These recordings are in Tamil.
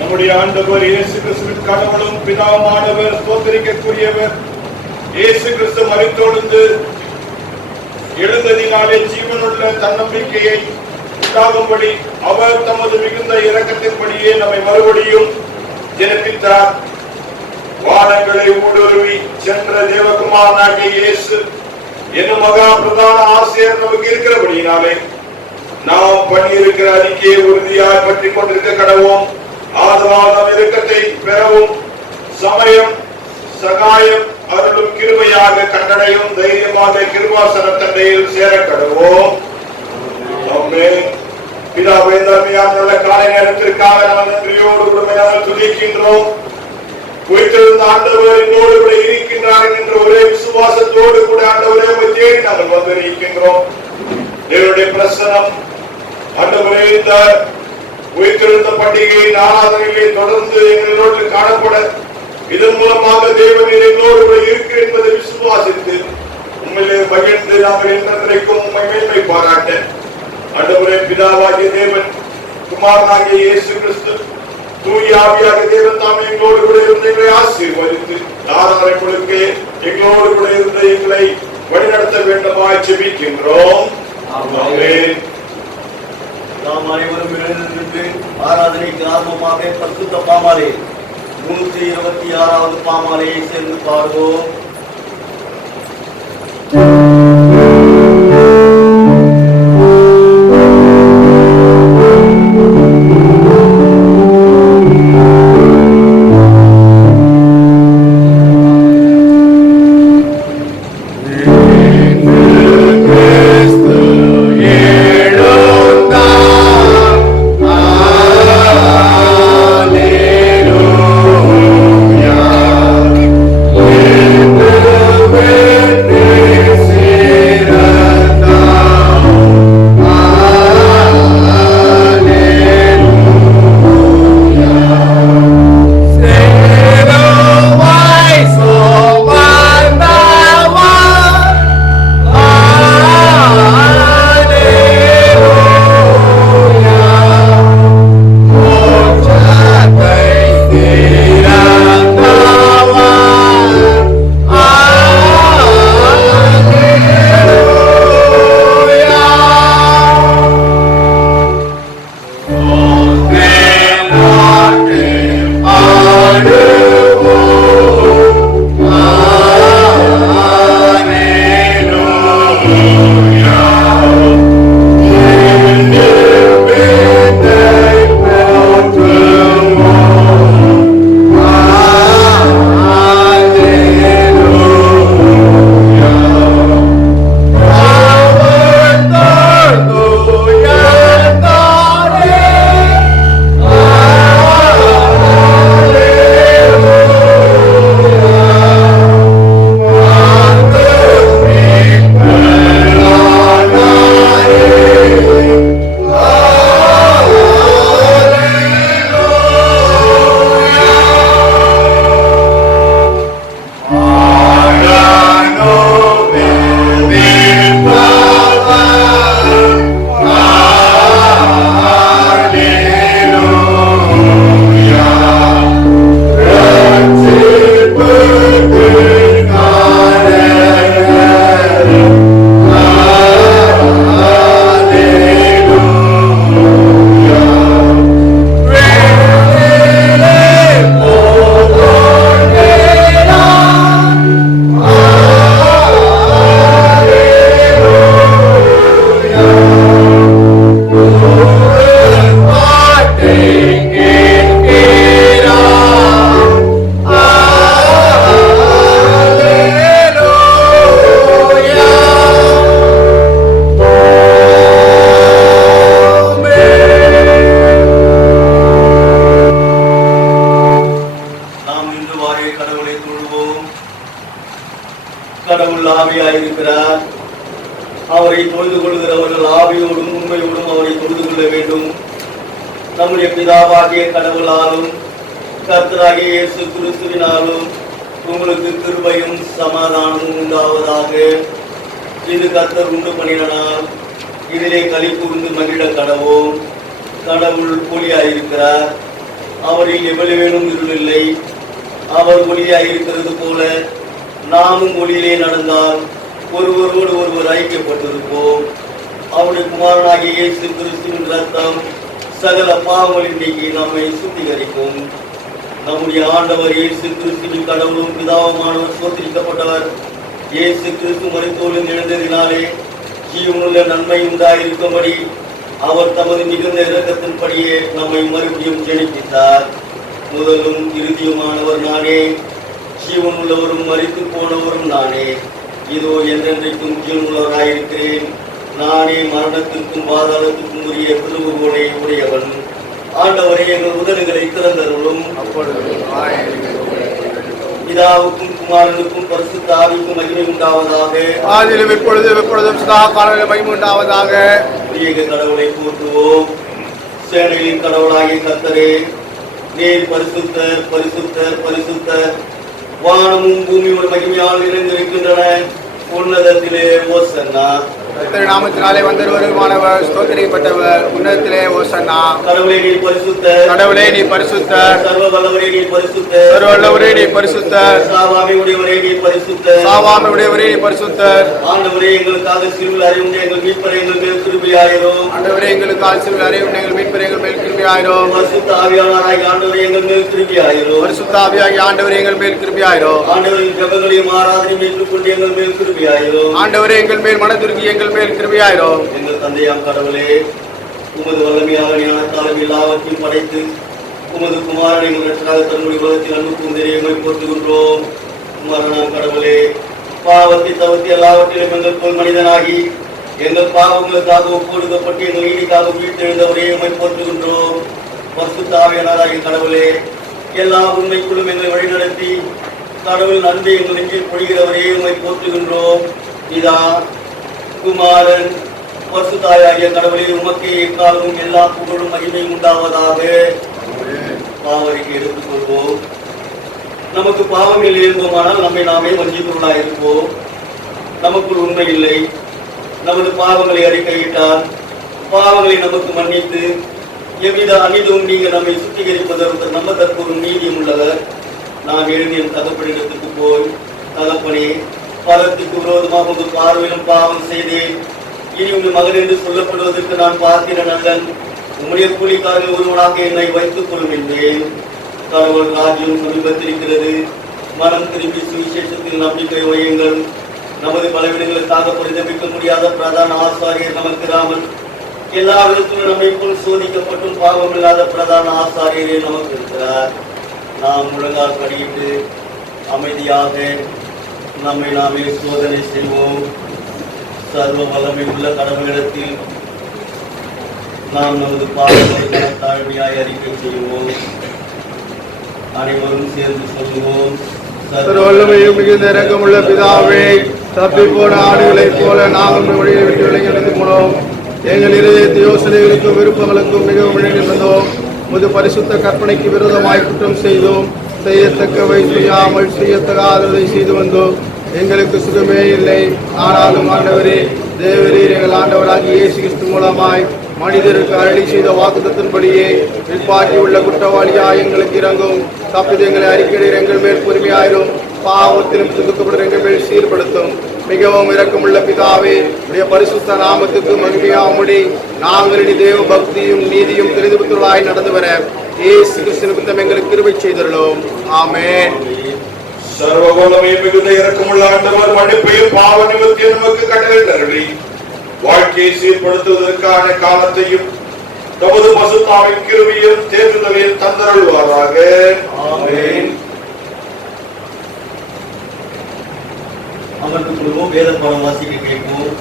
நம்முடைய ஆண்டவர் இயேசு கிறிஸ்துவின் கடவுளும் பிதாவுமானவர் ஸ்தோத்திரிக்கக்கூடியவர். இயேசு கிறிஸ்து மரித்தொழுந்து எழுந்ததினாலே ஜீவனுள்ள தன்னம்பிக்கையை உண்டாகும்படி அவர் தமது மிகுந்த இரக்கத்தின்படியே நம்மை மறுபடியும் ஜெனிப்பித்தார். வானங்களை ஊடுருவி சென்ற தேவகுமாரனாகிய இயேசு என்னும் மகா பிரதான ஆசிரியர் நமக்கு இருக்கிறபடியினாலே நாம் பண்ணியிருக்கிற அறிக்கையை உறுதியாய் பற்றி கொண்டிருக்க கடவோம். ஆதலால் நம் இரக்கத்தை பெறவும் சமயம் சகாயம் அருளும் கிருபையாக கண்டடையும் தைரியமாக கிருபாசன தண்டையில் சேர கடவோம். பிதாவே, தர்மையான காலை நேரத்திற்காக நாம் நன்றியோடு உண்மையாக துதிக்கின்றோம். உயிர்த்தெழுந்த ஆண்டவர் என்னோடு கூட இருக்கின்றார்கள் என்ற ஒரே விசுவாசத்தோடு கூட ஆண்டவரே உம்மை தேடி நாங்கள் வந்து இருக்கின்றோம். தேவனுடைய பிரசன்னம் ஆண்டவரே இந்த உயிர்த்தெழுந்த பண்டிகையின் ஆராதனையிலே தொடர்ந்து எங்களோடு காணப்பட இதன் மூலமாக தேவன் என்னோடு கூட இருக்கு என்பதை விசுவாசித்து உண்மையிலே மகிழ்ந்து நாங்கள் என்றைக்கும் உண்மை மேன்மை பாராட்ட ஆண்டவரே பிதாவாகிய தேவன் குமாரனாகிய இயேசு கிறிஸ்து தூய ஆவியாக தேவன் தாமே எங்களோடு கூட இருந்து எங்களை ஆசீர்வதித்து ஆராதனை முழுக்க எங்களோடு கூட இருந்து எங்களை வழிநடத்த வேண்டுமாய் ஜெபிக்கின்றோம். ஆமென். நாம் அனைவரும் எழுந்திருந்து ஆராதனைக்கு ஆர்வமாக பரிசுத்த பாமாலை 326வது பாமாலையை சேர்ந்து பாடுவோம். பிதாவாகிய கடவுளாலும் கர்த்தராகிய இயேசு கிறிஸ்துவினாலும் உங்களுக்கு கிருபையும் சமாதானமும் உண்டாவதாக. இது கர்த்தர் உண்டு பண்ணினால் இதிலே களி கூர்ந்து மகிழ கடவோம். கடவுள் ஒளியாயிருக்கிறார். அவரில் எவ்வளவேனும் இருள் இல்லை. அவர் ஒளியாய் இருக்கிறது போல நாமும் ஒளியிலே நடந்தால் ஒருவரோடு ஒருவர் ஐக்கியப்பட்டிருப்போம். அவருடைய குமாரனாகிய இயேசு கிறிஸ்துவின் ரத்தம் சகல பாவங்களின் நீக்கி நம்மை சுத்திகரிக்கும். நம்முடைய ஆண்டவர் இயேசு கிறிஸ்துவின் கடவுளும் பிதாவுமானவர் சோதரிக்கப்பட்டவர். இயேசு கிறிஸ்து மரித்தோரிலிருந்து எழுந்ததினாலே ஜீவனுள்ள நன்மை உண்டாயிருக்கும்படி அவர் தமது மிகுந்த இரக்கத்தின்படியே நம்மை மறுபடியும் ஜெனிப்பித்தார். முதலும் இறுதியுமானவர் நானே, ஜீவனுள்ளவரும் மரித்து போனவரும் நானே. இதோ என்றென்றைக்கும் ஜீவனுள்ளவராயிருக்கிறேன். நானே மரணத்திற்கும் பாதாளத்திற்கும் உரிய திருவுகோலை உடையவன். ஆண்டவரே, எங்கள் உதடுகளை திறந்தருளும். பிதாவுக்கும் குமாரனுக்கும் பரிசுத்த ஆவிக்கும் மகிமை உண்டாவதாக. ஆதியிலும் இப்பொழுதும் எப்பொழுதும் சதா காலங்களிலும் மகிமை உண்டாவதாக. ஏக கடவுளை போற்றுவோம். சேனைகளின் கடவுளாகிய கர்த்தரே, நீர் பரிசுத்தர் பரிசுத்தர் பரிசுத்தர். வானமும் பூமியோடு மகிமையால் நிறைந்திருக்கின்றன. உன்னதத்திலே ஓசன்னா. கர்த்தர் நாமத்தினாலே வந்தவருமானவர் ஸ்தோத்திரிக்கப்பட்டவர். உன்னதத்திலே ஓசன்னா. கடவுளே நீர் பரிசுத்தர். கடவுளே நீ பரிசுத்தர். சர்வ வல்லவரே நீர் பரிசுத்தர். சர்வவல்லவரே நீ பரிசுத்தர். சாவாமை உடையவரே நீர் பரிசுத்தர். சாவாமை உடையவரே நீ பரிசுத்தர். ஆண்டவரே, எங்களுக்காக சிறுவில் அறிவுண்ட எங்கள் மீட்பரை எங்கள் மேல் கிருபையாயிரும். ஆண்டவரே, எங்களுக்கு ஆசிரியர் அறிவும் எங்கள் மீட்பர் எங்கள் மேல் கிருபையாயிரும். பரிசுத்த ஆவியானவராகிய ஆண்டவரே, எங்கள் மேல் கிருபையாயிரும். பரிசுத்த ஆவியாகிய ஆண்டவரே, எங்கள் மேல் கிருபையாயிரும். ஆண்டவரின் ஜெபங்களையும் ஆராதனையும் ஏற்றுக்கொண்டு எங்கள் மேல் கிருபையாயிரும். ஆண்டவரே, எங்கள் மேல் மனதுருகி எங்கள் மேல் கிருபையாயிரும். எங்கள் தந்தையாம் கடவுளே, உமது வல்லமையாக ஞானத்தாலும் எல்லாவற்றையும் படைத்து உமது குமாரனை முன்னேற்றாக தன்னுடைய உலகத்தில் அன்புக்கும் தெரியங்களை போற்றுகின்றோம். குமாரனாம் கடவுளே, பாவத்தை தவிர்த்து எல்லாவற்றிலும் எங்கள் போல் மனிதனாகி எங்கள் பாவங்களுக்காக ஒப்புக்கொடுக்கப்பட்டு எங்கள் நீதிக்காக வீட்டெழுந்தவரே உம்மை போற்றுகின்றோம். பரிசுத்த ஆவியானவராகிய கடவுளே, எல்லா உண்மைக்குள்ளும் எங்களை வழிநடத்தி கடவுள் நன்றி எங்கள் நெஞ்சில் பொழிகிறவரே உம்மை போற்றுகின்றோம். இதா குமாரன் பரிசுத்தாயாகிய கடவுளே, உமக்கே எக்காலமும் எல்லா புகழும் மகிமையும் உண்டாவதாக. பாவரிக்கு எடுத்துக்கொள்வோம். நமக்கு பாவங்கள் இருந்தோமானால் நம்மை நாமே வஞ்சிப்பொருளாயிருப்போம். நமக்குள் உண்மை இல்லை. நமது பாவங்களை அறிக்கையிட்டால் பாவங்களை நமக்கு மன்னித்து எவ்வித அநீதியும் நீங்க நம்மை சுத்திகரிப்பதற்கு நம்ம தற்போது நீதியும் உள்ளவர். நான் எழுதி என் தகப்பனிடத்துக்கு போய், தகப்பனே, பலத்துக்கு விரோதமாக உங்கள் பார்வையிலும் பாவம் செய்தேன். இனி உங்கள் மகன் என்று சொல்லப்படுவதற்கு நான் பார்க்கிற நல்லன். உம்முடைய கூலிக்காரர்கள் ஒருவனாக என்னை வைத்துக் கொள்ளும் என்றேன். கடவுள் ராஜ்யம் சமீபத்திருக்கிறது. மனம் திரும்பி சுவிசேஷத்தில் நம்பிக்கை வையுங்கள். நமது பலவீனங்களுக்காக பரிதபிக்க முடியாத பிரதான ஆசாரியர் நமக்கு ராமன். எல்லா விதத்திலும் நம்மை போல் சோதிக்கப்பட்டும் பாவம் இல்லாத பிரதான ஆசாரியரே நமக்கு இருக்கிறார். நாம் முழங்கால் படியிட்டு அமைதியாக நம்மை நாமே சோதனை செய்வோம். சர்வ வல்லமை உள்ள கடவுளிடத்தில் நாம் நமது பாவங்களை தாழ்மையாய் அறிக்கை செய்வோம். அனைவரும் சேர்ந்து சொல்லுவோம். சர்வவல்லமையும் மிகுந்த இரக்கமுள்ள பிதாவே, தப்பி போன ஆடுகளைப் போல நாங்கள் வழியை விட்டு விலகி போனோம். எங்கள் இருதயத்து யோசனைகளுக்கும் விருப்பங்களுக்கும் மிகவும் விளைநின்றோம். முது பரிசுத்த கற்பனைக்கு விரோதமாய் குற்றம் செய்தோம். செய்யத்தக்கவை செய்யாமல் செய்யத்தகாததை செய்து வந்தோம். எங்களுக்கு சுகமே இல்லை. ஆனாலும் ஆண்டவரே, தேவரீர் எங்கள் ஆண்டவராகிய இயேசு கிறிஸ்து மூலமாய் மனிதருக்கு அருளி செய்த வாக்குத்தத்தின்படியே பிற்பாட்டி உள்ள குற்றவாளியாய் எங்களுக்கு இறங்கும். தப்பிது எங்களை அறிக்கையிட எங்கள் மேல் பொறுமையாயிரும். பாவத்திலும் துக்கப்படும் எங்கள் மேல் சீர்படுத்தும். மிகவும் இரக்கமுள்ள பிதாவே, உடைய பரிசுத்த நாமத்துக்கு மகிமையாகும்படி நாங்கள் இனி தேவ பக்தியும் நீதியும் தெரிந்துபுத்தர்களாய் நடந்து வர இயேசு கிறிஸ்துவின் எங்களுக்கு கிருபை செய்தருளோம். ஆமென். சர்வ வல்லமை மிகுந்த இரக்கமுள்ள ஆண்டவர் மன்னிப்பையும் பாவ நிவர்த்தியும் நமக்கு கட்டளையிட்டருளி வாழ்க்கையை சீர்படுத்துவதற்கான காலத்தையும் நமது பசுத்தாவின் கிருபையும் தேர்தலில் தந்தருள்வாராக. ஆமென். அமர்ந்து கொள்வோம். வேத பாடம் வாசிக்க கேட்போம்.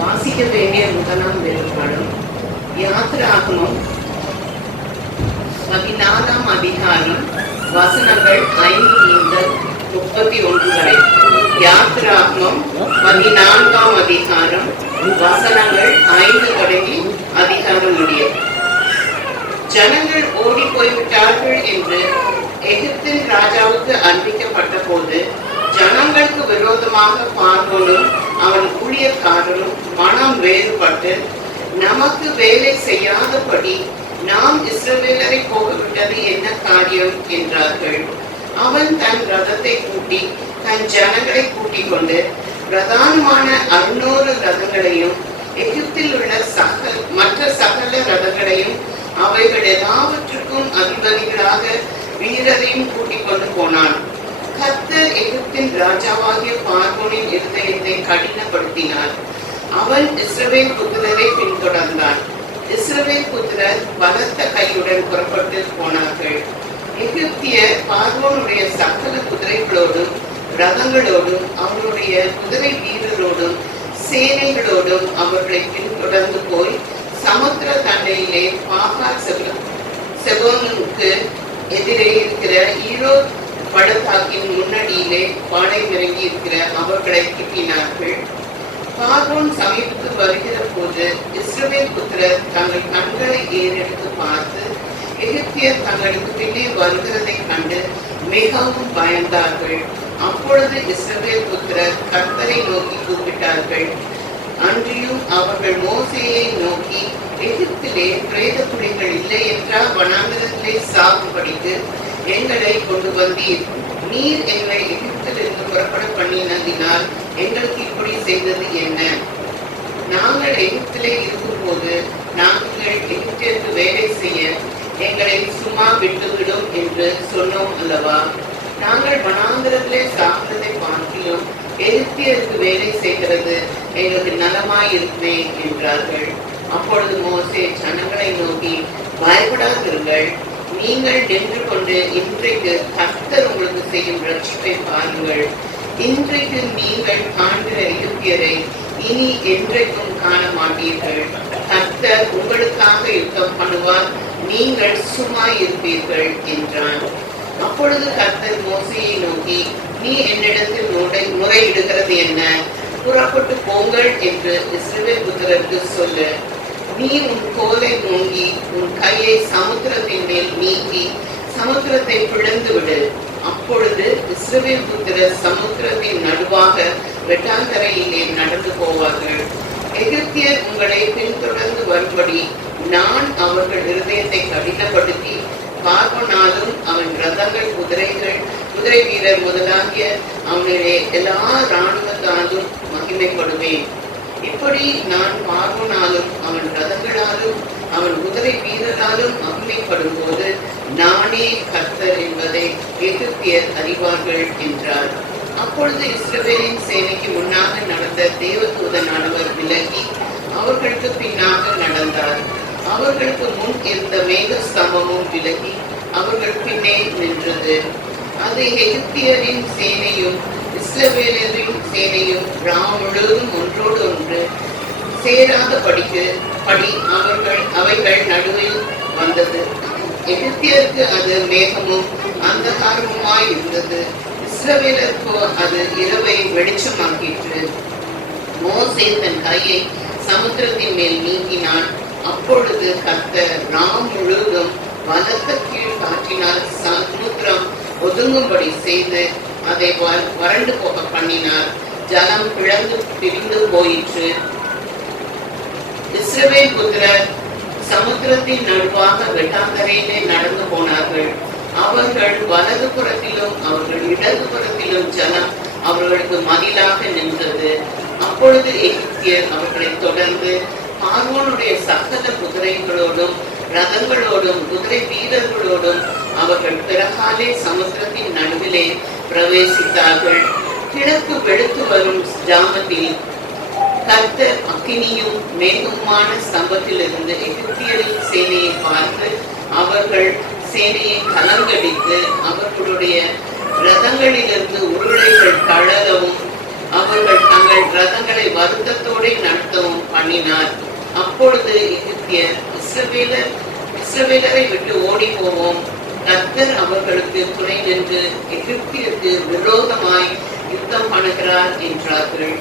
வாசிக்க வேண்டிய முதலாம் வேறுபாடும் யாத்திராகமம் 14ஆம் அதிகாரம் வசனங்கள் 5 முதல் 31 வரை. யாத்திராகமம் 14ஆம் அதிகாரம் வசனங்கள் 5 தொடங்கி ஜனங்கள் ஓடி போய்விட்டார்கள் என்று எகிப்தின் ராஜாவுக்கு அறிவிக்கப்பட்ட போது ஜனங்களுக்கு விரோதமாக பார்வோனும் அவன் ஊழியக்காரரும் மனம் வேறுபட்டு நமக்கு வேலை செய்யாதபடி நாம் இஸ்ரவேலரை போகவிட்டது என்ன காரியம் என்றார்கள். அவன் தன் ரதத்தை கூட்டி தன் ஜனங்களை கூட்டிக் கொண்டு பிரதானமான 600 ரதங்களையும் எகிப்தில் உள்ள மற்ற சகல ரதங்களையும் அவைகள் எல்லாவற்றுக்கும் அதிபதிகளாக வீரரையும் கூட்டிக் கொண்டு போனான். கர்த்தர் எகிப்தின் ராஜாவாகிய பார்வோனின் இருதயத்தை கடினப்படுத்தினார். அவன் இஸ்ரவேல் புத்திரரை பின்தொடர்ந்தான். இஸ்ரவேல் புத்திரர் பலத்த கையுடன் புறப்பட்டு போனார்கள். எகிப்தியர் பார்வோனுடைய சகல குதிரைகளோடும் ரதங்களோடும் அவனுடைய குதிரை வீரரோடும் சேனைகளோடும் அவர்களை பின்தொடர்ந்து போய் சமுத்திர தண்டையிலே பாகால் செபோனுக்கு எதிரே இருக்கிற ஈரோ பள்ளத்தாக்கின் முன்னடியிலே பானை இறங்கி இருக்கிற அவர்களை கிட்டினார்கள். பார்வோன் சமீபத்து வருகிற போது இஸ்ரவேல் புத்திரர் தங்கள் கண்களை ஏறெடுத்து பார்த்து எகிப்தியர் தங்களுக்கு பின்னே வருகிறதை கண்டு மிகவும் பயந்தார்கள். அப்பொழுது இஸ்ரவேல் புத்திரர் கர்த்தரை நோக்கி கூப்பிட்டார்கள். அன்றியும் அவர்கள் மோசேயை நோக்கி, எகிப்திலே பிரேத குடிகள் இல்லை என்றால் வனாந்தரத்திலே சாகும்படிக்கு எங்களை கொண்டு வந்தீர். நீர் எங்களை எகிப்திலிருந்து புறப்பட பண்ணினதினால் எங்களுக்கு இப்படி செய்தது என்ன? நாங்கள் எகிப்திலே இருக்கும்போது நாங்கள் எகிப்திற்கு வேலை செய்ய எங்களை சும்மா விட்டுவிடும் என்று சொன்னோம் அல்லவா? நாங்கள் வனாந்தரத்திலே சாகிறதை பார்க்கிலும் எகிப்தியருக்கு வேலை செய்கிறது எங்களுக்கு நலமாயிருக்குமே என்றார்கள். அப்பொழுது மோசே ஜனங்களை நோக்கி, பயப்படாதிருங்கள், நீங்கள் நின்று கொண்டு இன்றைக்கு கர்த்தர் உங்களுக்கு செய்யும் ரட்சிப்பை பாருங்கள். இன்றைக்கு நீங்கள் காண்கிற எகிப்தியரை இனி என்றைக்கும் காண மாட்டீர்கள். கர்த்தர் உங்களுக்காக யுத்தம் பண்ணுவார், நீங்கள் சும்மா இருப்பீர்கள் என்றான். அப்பொழுது கர்த்தர் மோசேயை நோக்கி, நீ என்னிடத்தில் முறையிடுகிறது என்ன? புறப்பட்டு போங்கள் என்று இஸ்ரவேல் புத்திரருக்கு சொல்லு. நீ உன் கோலை நோங்கி உன் கையை சமுத்திரத்தின் மேல் நீக்கி சமுத்திரத்தை பிளந்து விடு. அப்பொழுது இஸ்ரவேல் புத்திரர் சமுத்திரத்தின் நடுவாக வெட்டாந்தரையிலே நடந்து போவார்கள். எகிப்தியர் உங்களை பின்தொடர்ந்து வரும்படி நான் அவர்கள் இருதயத்தை கடினப்படுத்தி பார்வோனாலும் அவன் ரதங்கள் குதிரை வீரர் முதலாகிய அவனுடைய எல்லா இராணுவத்தாலும் மகிமைப்படுவேன். இப்படி நான் பார்வோனாலும் அவன் ரதங்களாலும் அவன் குதிரை வீரராலும் மகிமைப்படும் போது நானே கர்த்தர் என்பதை எகிப்தியர் அறிவார்கள் என்றார். அப்பொழுது இஸ்ரவேலின் சேனைக்கு முன்னாக நடந்த தேவதூதனானவர் விலகி அவர்களுக்கு பின்னாக நடந்தார். அவர்களுக்கு முன் இருந்த மேக ஸ்தம்பமும் விலகி அவர்கள் பின்னே நின்றது. அது எகிப்தியரின் சேனையும் இஸ்ரவேலரின் சேனையும் ராம் முழுவதும் ஒன்றோடு ஒன்று சேராதபடிக்கு அவைகள் நடுவில் வந்தது. எகிப்தியருக்கு அது மேகமும் அந்தகாரமுமாய் இருந்தது. இஸ்ரவேலருக்கோ அது இரவை வெளிச்சமாக்கிற்று. மோசே தன் கையை சமுத்திரத்தின் மேல் நீக்கினான். அப்பொழுது கர்த்தர் ராம் முழுவதும் பலத்த கீழ் காற்றினால் சமுத்திரம் ஒதுங்கும்படி செய்து அதை வறண்டு போக பண்ணினார். ஜலம் பிரிந்து போயிற்று. இஸ்ரவேல் புத்திரர் சமுத்திரத்தின் நடுவாக வெட்டாந்தரையிலே நடந்து போனார்கள். அவர்கள் வலது புறத்திலும் அவர்கள் இடது புறத்திலும் ஜலம் அவர்களுக்கு மதிலாக நின்றது. அப்பொழுது எகிப்தியர் அவர்களை தொடர்ந்து பார்வோனுடைய சகல குதிரைகளோடும் ரதங்களோடும் குதிரை வீரர்களோடும் அவர்கள் பிறகாலே சமுத்திரத்தின் நடுவிலே பிரவேசித்தார்கள். கிழக்கு வெளுத்து வரும் ஜாமத்தில் கர்த்தர் அக்கினியும் மேகமான ஸ்தம்பத்திலிருந்து எகிப்தியரின் சேனையை பார்த்து அவர்கள் சேனையை கலங்கடித்து அவர்களுடைய ரதங்களிலிருந்து உருளைகள் தளரவும் அவர்கள் தங்கள் ரதங்களை வருத்தத்தோடு நடத்தவும் பண்ணினார். அப்பொழுது எகிப்தியர் இஸ்ரவேலரை விட்டு ஓடி போவோம், கர்த்தர் அவர்களுக்கு துணை நின்று எகிப்தியருக்கு விரோதமாய் யுத்தம் பண்ணுகிறார் என்றார்கள்.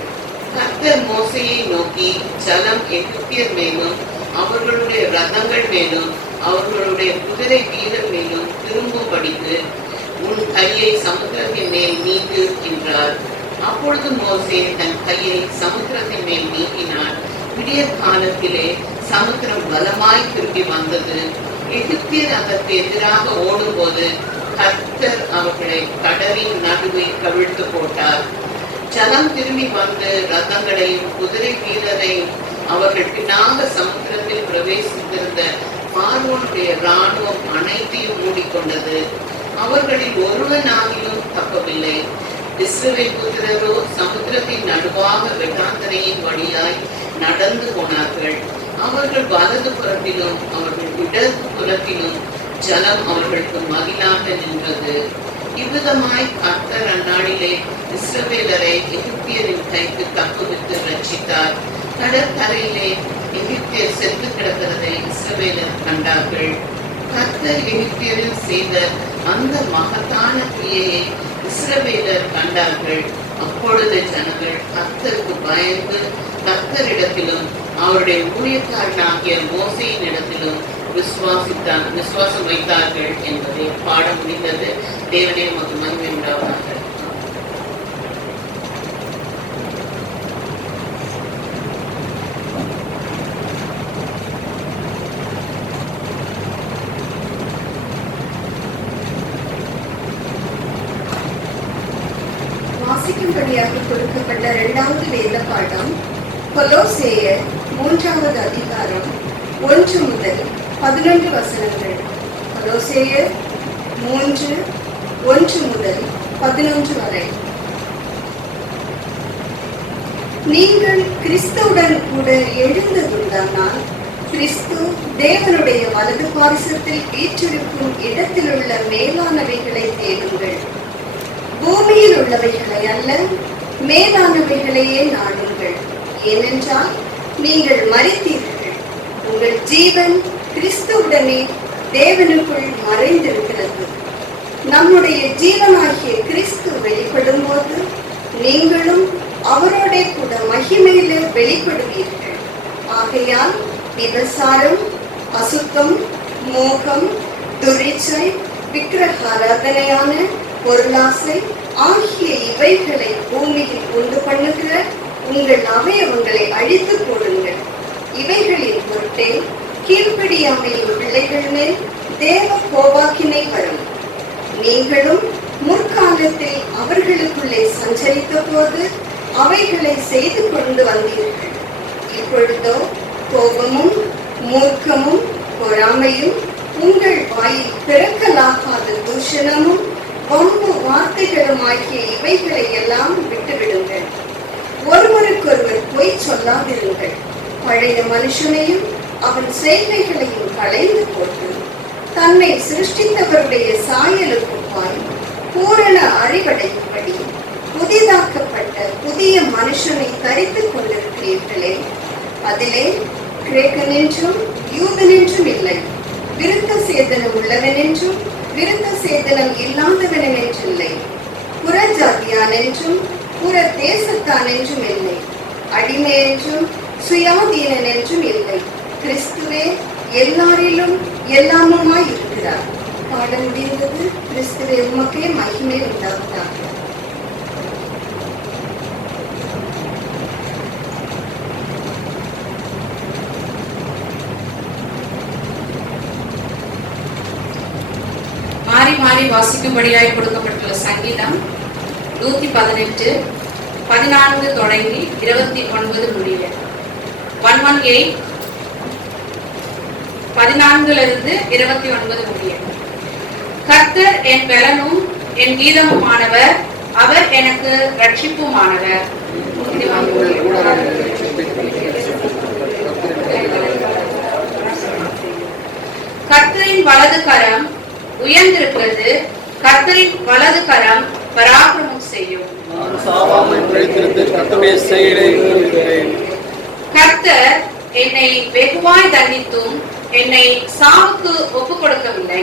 கர்த்தர் மோசேயை நோக்கி, ஜலம் எகிப்தியர் மேலும் அவர்களுடைய ரதங்கள் மேலும் அவர்களுடைய குதிரை வீரர் மேலும் திரும்பும்படிக்கு உன் கையை சமுத்திரத்தின் மேல் நீட்டு என்றார். அப்பொழுது மோசே தன் கையை சமுத்திரத்தின் மேல் நீட்டினார். விடியற் காலத்திலே சமுத்திரம் பலமாய் திரும்பி வந்தது. எகிப்தியர் அதற்கு எதிராக ஓடும்போது கர்த்தர் அவர்களை கடலின் நடுவே கவிழ்த்து போட்டார். ஜலம் திரும்பி வந்து ரதங்களையும் குதிரை வீரரையும் அவர்கள் பின்னாக சமுத்திரத்தில் பிரவேசித்திருந்த பார்வோனுடைய இராணுவம் அனைத்தையும் மூடிக்கொண்டது. அவர்களில் ஒருவனாகிலும் தப்பவில்லை. இஸ்ரவேல் புத்திரரோ சமுத்திரத்தின் நடுவாக வெட்டாந்தரையின் வழியாய் நடந்து போனார்கள். அவர்கள் வலது புறத்திலும் அவர்கள் இடது புறத்திலும் ஜலம் அவர்களுக்கு மகிழாக நின்றது. இவ்விதமாய் கர்த்தர் அந்நாளிலே இஸ்ரவேலரை எகிப்தியரின் கைக்கு தப்புவித்து ரட்சித்தார். கடற்கரையிலே எகிப்தியர் செத்து கிடக்கிறதை இஸ்ரவேலர் கண்டார்கள். கர்த்தர் எகிப்தியரில் செய்த அந்த மகத்தான கிரியையை இஸ்ரவேலர் கண்டார்கள். அப்பொழுது ஜனங்கள் கர்த்தருக்கு பயந்து கர்த்தரிடத்திலும் அவருடைய ஊழியக்காரனாகிய மோசேயின் இடத்திலும் விசுவாசம் வைத்தார்கள் என்பதை பாட முடிந்தது. தேவனே உமக்கு மகிமை உண்டாவதாக. வாசிக்கும்படியாக கொடுக்கப்பட்ட 2வது வேத பாடம் கொலோசேயர் 3வது அதிகாரம் 1 முதல் 11 வசனங்கள். கொலோசேயர் 3:1 முதல் 11 வரை. நீங்கள் கிறிஸ்துவுடன் கூட எழுந்ததுண்டானால் கிறிஸ்து தேவனுடைய வலது பாரிசத்தில் வீற்றிருக்கும் இடத்திலுள்ள மேலானவைகளை தேடுங்கள். பூமியில் உள்ளவைகளை அல்ல, மேலானவைகளையே நாடுங்கள். ஏனென்றால் நீங்கள் மரித்தீர்கள், உங்கள் ஜீவன் கிறிஸ்துவுடனே தேவனுக்குள் மறைந்திருக்கிறது. நம்முடைய ஜீவனாகிய கிறிஸ்து வெளிப்படும் போது நீங்களும் அவரோட கூட மகிமையிலே வெளிப்படுவீர்கள். ஆகையால் விபசாரம், அசுத்தம், மோகம், துரிச்சை, விக்கிரகாராதனையான பொருளாசை ஆகிய இவைகளை பூமியில் உண்டு பண்ணுகிற உங்கள் அவயவங்களை அழித்து போடுங்கள். இவைகளின் பொருட்டே கீழ்ப்படியாமையின் பிள்ளைகள் மேல் தேவ கோபாக்கினை வரும். நீங்களும் முற்காலத்தில் அவர்களுக்குள்ளே சஞ்சரித்த போது அவைகளை செய்து கொண்டு வந்தீர்கள். இப்பொழுதோ கோபமும் மூர்க்கமும் பொறாமையும் உங்கள் வாயில் பிறக்கலாகாத தூஷணமும் வம்பு வார்த்தைகளும் ஆகிய இவைகளை எல்லாம் விட்டுவிடுங்கள். ஒருவருக்கொருவர் பொய் சொல்லாதிருங்கள். பழைய மனுஷனையும் அவன் செய்கைகளையும் களைந்து போட்டு தன்னை சிருஷ்டித்தவருடைய சாயலுக்குப்பாய் பூரண அறிவடையும்படி புதிதாக்கப்பட்ட புதிய மனுஷனை தரித்துக் கொண்டிருக்கிறீர்களே. அதிலே கிரேக்கனென்றும் யூதனென்றும் இல்லை, விருத்த சேதனம் உள்ளவனென்றும் விருத்த சேதனம் இல்லாதவனென்றில்லை, புறஜாதியானென்றும் புற தேசத்தானென்றும் இல்லை, அடிமை என்றும் சுயாதீனன் என்றும் இல்லை. கிறிஸ்துவே எல்லாரிலும் எல்லாமுமாய் இருக்கிறார். பாட முடிந்தது. கிறிஸ்துவே உமக்கே மகிமை உண்டாவதாக. மாறி மாறி வாசிக்கும்படியாய் கொடுக்கப்பட்டுள்ள சங்கீதம் 118 14 தொடங்கி 29 முடிய. 118 14 29 முடிய. கர்த்தர் என் பலனும் என் கீதமுமானவர், அவர் எனக்கு ரட்சிப்புமானவர். கர்த்தரின் வலது கரம் உயர்ந்திருக்கிறது, கர்த்தரின் வலது கரம் பராக்கிரமம் செய்யும். கர்த்தர் என்னை வெகுவாய் தண்டித்தும் என்னை சாவுக்கு ஒப்புக் கொடுக்கவில்லை.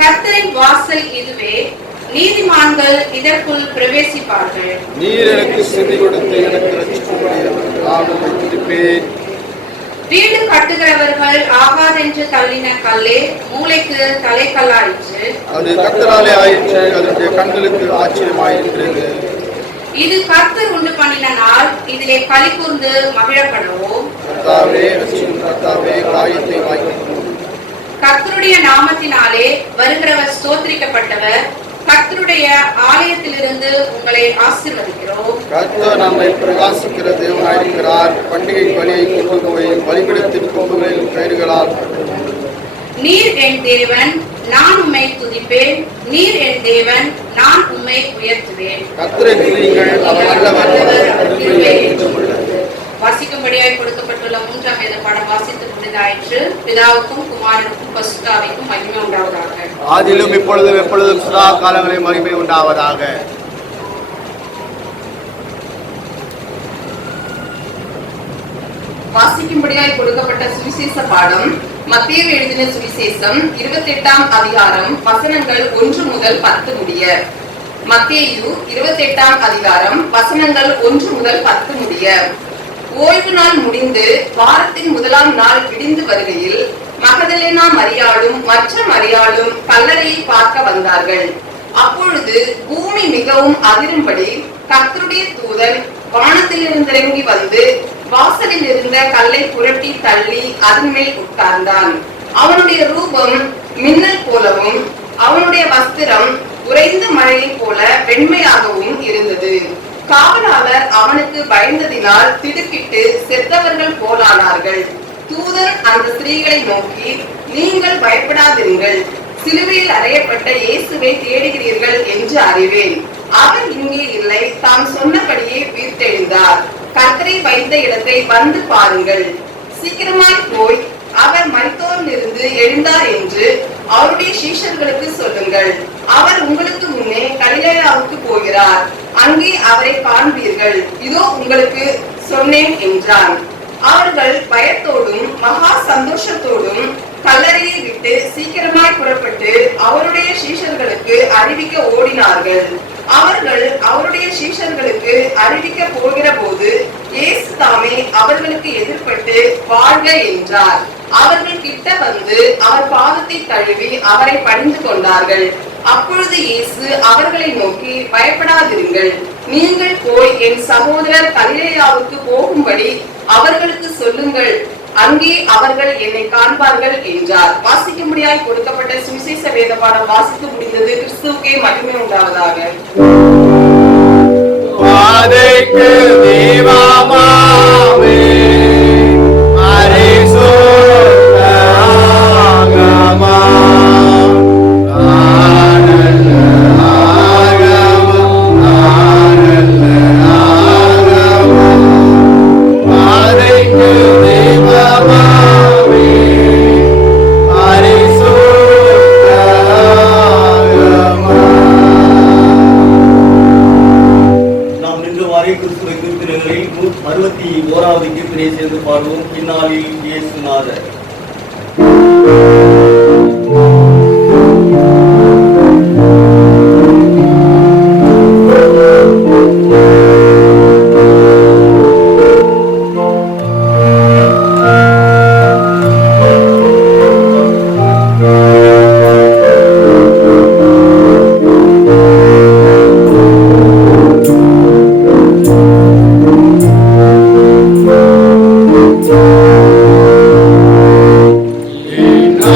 கர்த்தரின் வாசல் இதுவே, நீதிமான்கள் இதற்குள் பிரவேசிப்பார்கள். நீர் எனக்கு செவி கொடுத்து எனக்கு ரட்சிக்கும்படி நான் உம்மை துதிப்பேன். வீடு கட்டுகிறவர்கள் ஆகாதென்று தள்ளின கல்லே மூளைக்கு தலைக்கல்லாயிற்று. அது கர்த்தராலே ஆயிற்று, அதனுடைய கண்களுக்கு ஆச்சரியமாயிருக்கிறது. இது கர்த்தர் உண்டு பண்ணின நாள், இதிலே களி கூர்ந்து மகிழ கடவோம். கர்த்தாவே ரட்சியும், கர்த்தாவே காயத்தை வாய்க்கும். கர்த்தருடைய நாமத்தினாலே வருகிறவர் ஸ்தோத்திரிக்கப்பட்டவர். கர்த்தருடைய ஆலயத்திலிருந்து உங்களை ஆசீர்வதிக்கிறோம். கர்த்தர் நம்மை பிரகாசிக்கிற தேவனாயிருக்கிறார். பண்டிகை பலியை கொண்டு போய் பலிபீடத்தின் கொம்புகளில் கயிறுகளால் நீர் என் தேவன், நான் உம்மை துதிப்பேன். நீர் என் தேவன், நான் உம்மை உயர்த்துவேன். கர்த்தரை துதியுங்கள், அவர் நல்லவர், கிருபை என்றும் உள்ளது. வாசிக்கும்படியாய் கொடுக்கப்பட்டுள்ள 3ஆம் வேத பாடம் வாசித்து முடிந்தாயிற்று. பிதாவுக்கும் குமாரனுக்கும் பரிசுத்த ஆவிக்கும் மகிமை உண்டாவதாக. ஆதியிலும் இப்பொழுதும் எப்பொழுதும் சதா காலங்களில் மகிமை உண்டாவதாக. வாசிக்கும்படியாய் கொடுக்கப்பட்ட சுவிசேஷ பாடம் மத்தேயு எழுதின சுவிசேஷம் 28ஆம் அதிகாரம் வசனங்கள் 1 முதல் 10 முடிய. மத்தேயு 28ஆம் அதிகாரம் வசனங்கள் 1 முதல் 10 முடிய. ஓய்வு நாள் முடிந்து வாரத்தின் முதலாம் நாள் விடிந்து வருகையில் மகதலேனா மரியாளும் மற்ற மரியாளும் கல்லறையை பார்க்க வந்தார்கள். அப்பொழுது பூமி மிகவும் அதிரும்படி கர்த்தருடைய தூதன் வானத்திலிருந்து இறங்கி வந்து வாசலில் இருந்த கல்லை புரட்டி தள்ளி அதன் மேல் உட்கார்ந்தான். அவனுடைய ரூபம் மின்னல் போலவும் அவனுடைய வஸ்திரம் உறைந்த மழையை போல வெண்மையாகவும் இருந்தது. காவலாளர் அவனுக்கு பயந்ததினால் திடுக்கிட்டு செத்தவர்கள் போலானார்கள். தூதன் அந்த ஸ்திரீகளை நோக்கி, நீங்கள் பயப்படாதிருங்கள், சிலுவையில் அறையப்பட்ட இயேசுவை தேடுகிறீர்கள் என்று அறிவேன். அவர் இங்கே இல்லை, தாம் சொன்னபடியே உயிர்த்தெழுந்தார். கர்த்தரை வைத்த இடத்தை வந்து பாருங்கள். சீக்கிரமாய் போய் அவர் மரித்தோரிலிருந்து எழுந்தார் என்று அவருடைய சீஷர்களுக்கு சொல்லுங்கள். அவர் உங்களுக்கு முன்னே கலிலேயாவுக்கு போகிறார், அங்கே அவரை காண்பீர்கள். இதோ உங்களுக்கு சொன்னேன் என்றான். அவர்கள் பயத்தோடும் மகா சந்தோஷத்தோடும் கல்லறையை விட்டு சீக்கிரமாய் புறப்பட்டு அவருடைய சீஷர்களுக்கு அறிவிக்க ஓடினார்கள். அவர்கள் அவருடைய சீஷர்களுக்கு அறிவிக்க போகிற போது இயேசு தாமே அவர்களுக்கு எதிர்பட்டு வாழ்க என்றார். அவர்கள் கிட்ட வந்து அவர் பாதத்தை தழுவி அவரை பணிந்து கொண்டார்கள். அப்பொழுது இயேசு அவர்களை நோக்கி, பயப்படாதிருங்கள், நீங்கள் போய் என் சகோதரர் கலிலேயாவுக்கு போகும்படி அவர்களுக்கு சொல்லுங்கள், அங்கே அவர்கள் என்னை காண்பார்கள் என்றார். வாசிக்கும்படியாய் கொடுக்கப்பட்ட சுவிசேஷ வேத பாடம் வாசித்து முடிந்தது. கிறிஸ்துவுக்கே மகிமை உண்டாவதாக. சேர்ந்து பாடுவோம். பின்னாளில் இயேசுநாதர். No.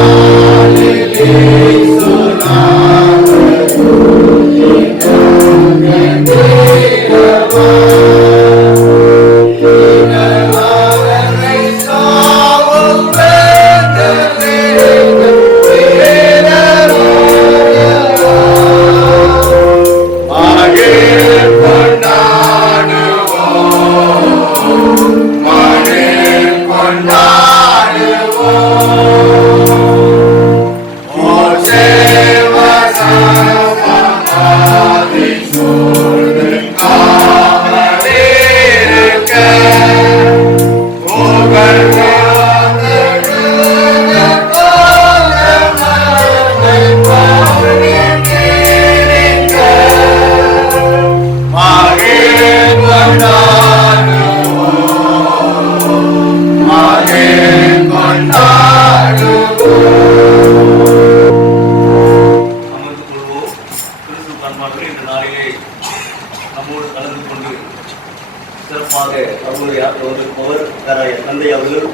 சிறப்பாக அவருடைய வந்திருப்பவர் தந்தை அவர்கள்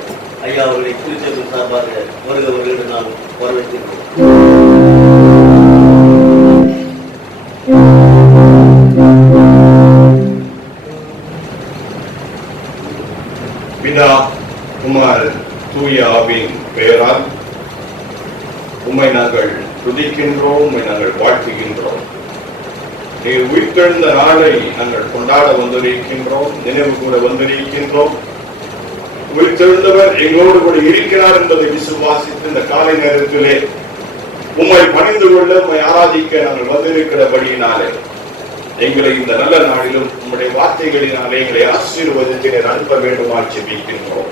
ஐயா அவர்களை திருச்சபையின் சார்பாக வருகிறவர்கள் நான் வரவேற்கின்றோம். பிதா குமார் தூய ஆவியின் பெயரால் உம்மை நாங்கள் துதிக்கின்றோம், உம்மை நாங்கள் வாழ்த்துகின்றோம். நீர் உயிர்த்தெழுந்த நாளை நாங்கள் கொண்டாட வந்திருக்கின்றோம், நினைவு கூட வந்திருக்கின்றோம். உயிர்த்தெழுந்தவர் எங்களோடு கூட இருக்கிறார் என்பதை விசுவாசித்து இந்த காலை நேரத்திலே உம்மை பணிந்து கொள்ள, உம்மை ஆராதிக்க நாங்கள் வந்திருக்கிறபடியினாலே எங்களை இந்த நல்ல நாளிலும் உம்முடைய வார்த்தைகளினாலே எங்களை ஆசீர்வதித்து அனுப்ப வேண்டுமா ஜெபிக்கின்றோம்.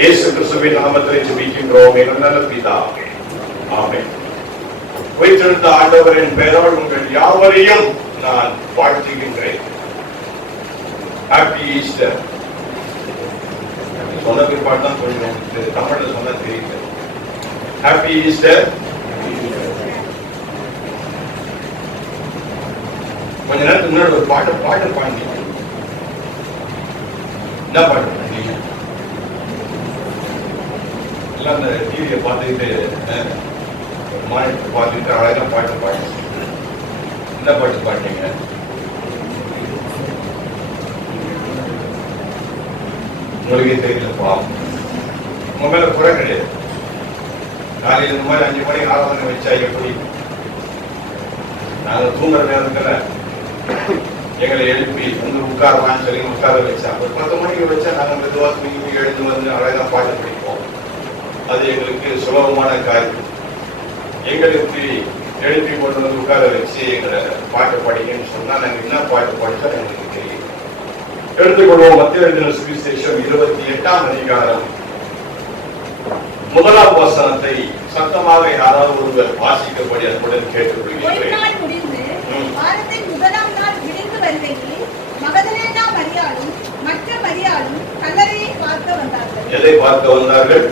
இயேசு கிறிஸ்துவின் நாமத்தில் ஜெபிக்கின்றோம் எங்கள் நல்ல பிதாவே, ஆமென். உயிர்த்தெழுந்த ஆண்டவரின் பெயரால் உங்கள் யாவரையும் நான் வாழ்த்துகின்றேன். Happy Easter. சொன்ன பிற்பாடு தான் கொஞ்சம் தமிழ்ல சொன்ன தெரியல. Happy Easter. கொஞ்ச நேரத்துக்கு முன்னாடி ஒரு பாட்டு பாடினீங்க. என்ன பாட்டு பாடினீங்க? எல்லாம் அந்த டிவியை பார்த்துக்கிட்டு மானிட்டர் பார்த்துக்கிட்டு அழகாக பாட்டு பாடினீங்க. என்ன பாட்டு பாடினீங்க? உங்களுக்கே தெரியலப்பா. உங்க மேல குறை கிடையாது. காலையில் இந்த மாதிரி 5 மணிக்கு ஆராதனை வச்சா எப்படி? நாங்க தூங்குற நேரத்துல எங்களை எழுப்பி வந்து உட்காரலான்னு சொல்லி உட்கார வச்சா, ஒரு 10 மணிக்கு வச்சா நாங்க மெதுவா தூங்கி எழுந்து வந்து அழகா பாட்டு படிப்போம். அது எங்களுக்கு சுலபமான காரியம். எங்களுக்கு எழுப்பி கொண்டு வந்து உட்கார வச்சு எங்களை பாட்டு படிக்கன்னு சொன்னா நாங்க என்ன பாட்டு படிச்சா எங்களுக்கு தெரியும். எடுத்துக்கொள்வோம். மத்திய எழுதின சுவிசேஷம் 28ஆம் அதிகாரம் 1ஆம் வசனத்தை சத்தமாக யாராவது ஒருவர் வாசிக்கப்படி அன்புடன் கேட்டுக்கொள்கிறேன். வாரத்தின் 1ஆம் நாள் விடிந்து வருகையில் மகதலேனா மரியாளும் மற்ற மரியாளும் கல்லறையை பார்க்க வந்தார்கள். எதை பார்க்க வந்தார்கள்?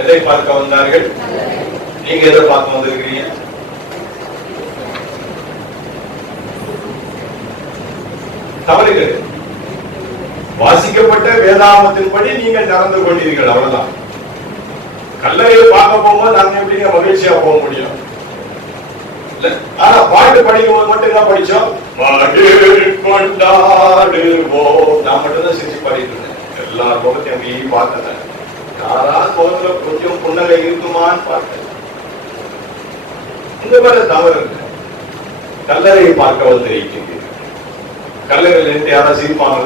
எதை பார்க்க வந்தார்கள்? நீங்க எதை பார்க்க வந்திருக்கிறீங்க? தவறுகள் வாசிக்கப்பட்ட வேதாகமத்தின்படி நீங்கள் நடந்து கொண்டீர்கள், அவ்வளவுதான். கல்லறையை பார்க்க போகும்போது நாங்க எப்படிங்க மகிழ்ச்சியா போக முடியும்? ஆனா பாட்டு படிக்கும் போது மட்டும் என்ன படிச்சோம்? நான் மட்டும்தான் செஞ்சு பாடிட்டு இருந்தேன். எல்லா முகத்தையும் அப்படியே பார்த்தேன். யாராவது முகத்துல கொஞ்சம் புன்னகை இருக்குமான்னு பார்த்தேன். இந்த மாதிரி தவறு இல்லை. கல்லறையை பார்க்க வந்திருக்கின்றீர்கள். கல்லறையில் இருந்து யாராவது சிரிப்பாங்க?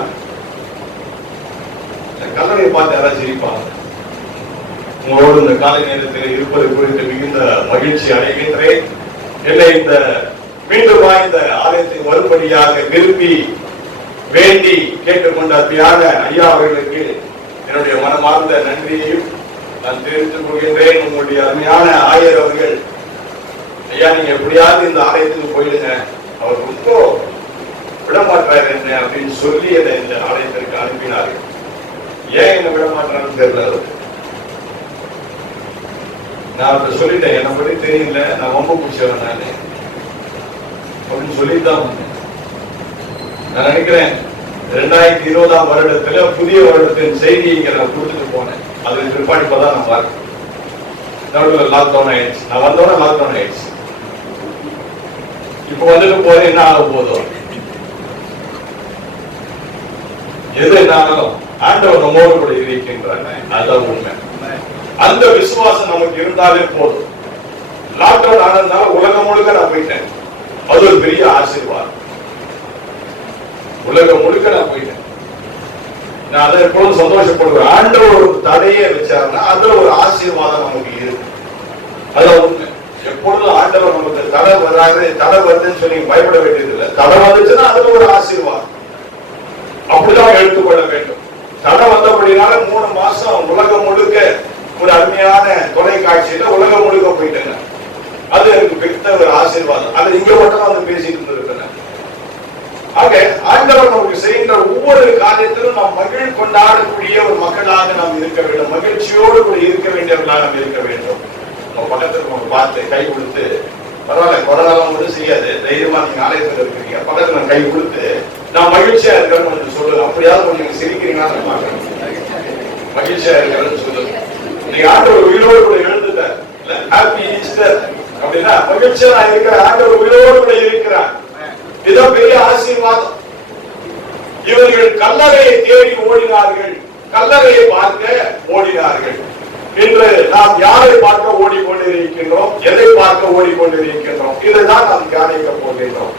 கல்லறையை பார்த்து யாராவது சிரிப்பாங்க? உங்களோடு இந்த காலை நேரத்தில் இருப்பது குறித்து மிகுந்த மகிழ்ச்சி அடைகின்றேன். என்னை இந்த மீண்டும் இந்த ஆலயத்தை வரும்படியாக விரும்பி வேண்டி கேட்டுக்கொண்ட அருமையான ஐயா அவர்களுக்கு என்னுடைய மனமார்ந்த நன்றியையும் நான் தெரிவித்துக் கொள்கின்றேன். உங்களுடைய அருமையான ஆயர் அவர்கள், ஐயா நீங்க எப்படியாவது இந்த ஆலயத்துக்கு போயிடுங்க, அவர் ரொம்ப விடமாற்றாரு என்ன அப்படின்னு சொல்லி என்னை இந்த ஆலயத்திற்கு அனுப்பினார்கள். ஏன் என்ன விடமாற்றான்னு தெரியல. நான் அவர்கிட்ட சொல்லிட்டேன், என்னை பற்றி தெரியல, நான் ரொம்ப பிடிச்சவன் நானு அப்படின்னு சொல்லித்தான் வந்தேன். நான் நினைக்கிறேன் 2020ஆம் வருடத்துல புதிய வருடத்தின் செய்தியை இங்க நான் கொடுத்துட்டு போனேன். அதுக்கு பிற்பாடு இப்பதான் நான் பார்க்கிறேன். நடுவில் லாக்டவுன் ஆயிடுச்சு. நான் வந்தோட லாக்டவுன் ஆயிடுச்சு. இப்ப வந்துட்டு போது என்ன ஆக போதும்? எது என்னாலும் ஆண்டவர் நம்மோடு கூட இருக்கின்றார். அதுதான் உண்மை. அந்த விசுவாசம் நமக்கு இருந்தாலே போதும். லாக்டவுன் ஆனதுனால உலகம் முழுக்க நான் போயிட்டேன். அது ஒரு பெரிய ஆசீர்வாதம். உலகம் முழுக்க நான் போயிட்டேன். நான் அதை எப்பொழுதும் சந்தோஷப்படுவேன். ஆண்டவர் ஒரு தடையை வச்சாருன்னா அதுல ஒரு ஆசீர்வாதம் நமக்கு இருக்கு. அதான் உண்மை. எப்பொழுதும் ஆண்டவர் நமக்கு தடை வராது, தடை வருதுன்னு சொல்லி பயப்பட வேண்டியது இல்லை. தடை வந்துச்சுன்னா அதுல ஒரு ஆசீர்வாதம். அப்படிதான் எடுத்துக்கொள்ள வேண்டும். தடை வந்தபடினால 3 மாசம் உலகம் முழுக்க ஒரு அருமையான தொலைக்காட்சியில உலகம் முழுக்க போயிட்டேங்க. அது எனக்கு பெரிய ஒரு ஆசீர்வாதம். அது இங்க மட்டும் வந்து பேசிட்டு இருக்கிறேன். ஆக ஆண்டவர் நமக்கு செய்கின்ற ஒவ்வொரு காரியத்திலும் நாம் மகிழ் கொண்டாடக்கூடிய ஒரு மக்களாக நாம் இருக்க வேண்டும். மகிழ்ச்சியோடு கூட இருக்க வேண்டியவர்களாக நாம் இருக்க வேண்டும். நம்ம பக்கத்துல நம்ம பார்த்து கை கொடுத்து, பரவாயில்ல கொரோனாலாம் ஒன்றும் செய்யாது, தைரியமா நீங்க ஆலயத்தில் இருக்கிறீங்க, பக்கத்துல கை கொடுத்து நான் மகிழ்ச்சியா இருக்கிறேன்னு கொஞ்சம் சொல்லுங்க. அப்படியாவது கொஞ்சம் சிரிக்கிறீங்களா நான் பாக்குறேன். மகிழ்ச்சியா இருக்கிறேன்னு சொல்லுங்க. நீங்க ஆண்டவர் உயிரோடு கூட எழுந்துட்டார். ஹாப்பி ஈஸ்டர் அப்படின்னா மகிழ்ச்சியா நான் இருக்கிறேன், ஆண்டவர் உயிரோடு கூட இருக்கிறார். இதுதான் பெரிய ஆசீர்வாதம். இவர்கள் கல்லறையை தேடி ஓடினார்கள், கல்லறையை பார்க்க ஓடினார்கள். இன்று நாம் யாரை பார்க்க ஓடிக்கொண்டிருக்கின்றோம், எதை பார்க்க ஓடிக்கொண்டிருக்கின்றோம், இதைதான் நாம் தியானிக்க போகின்றோம்.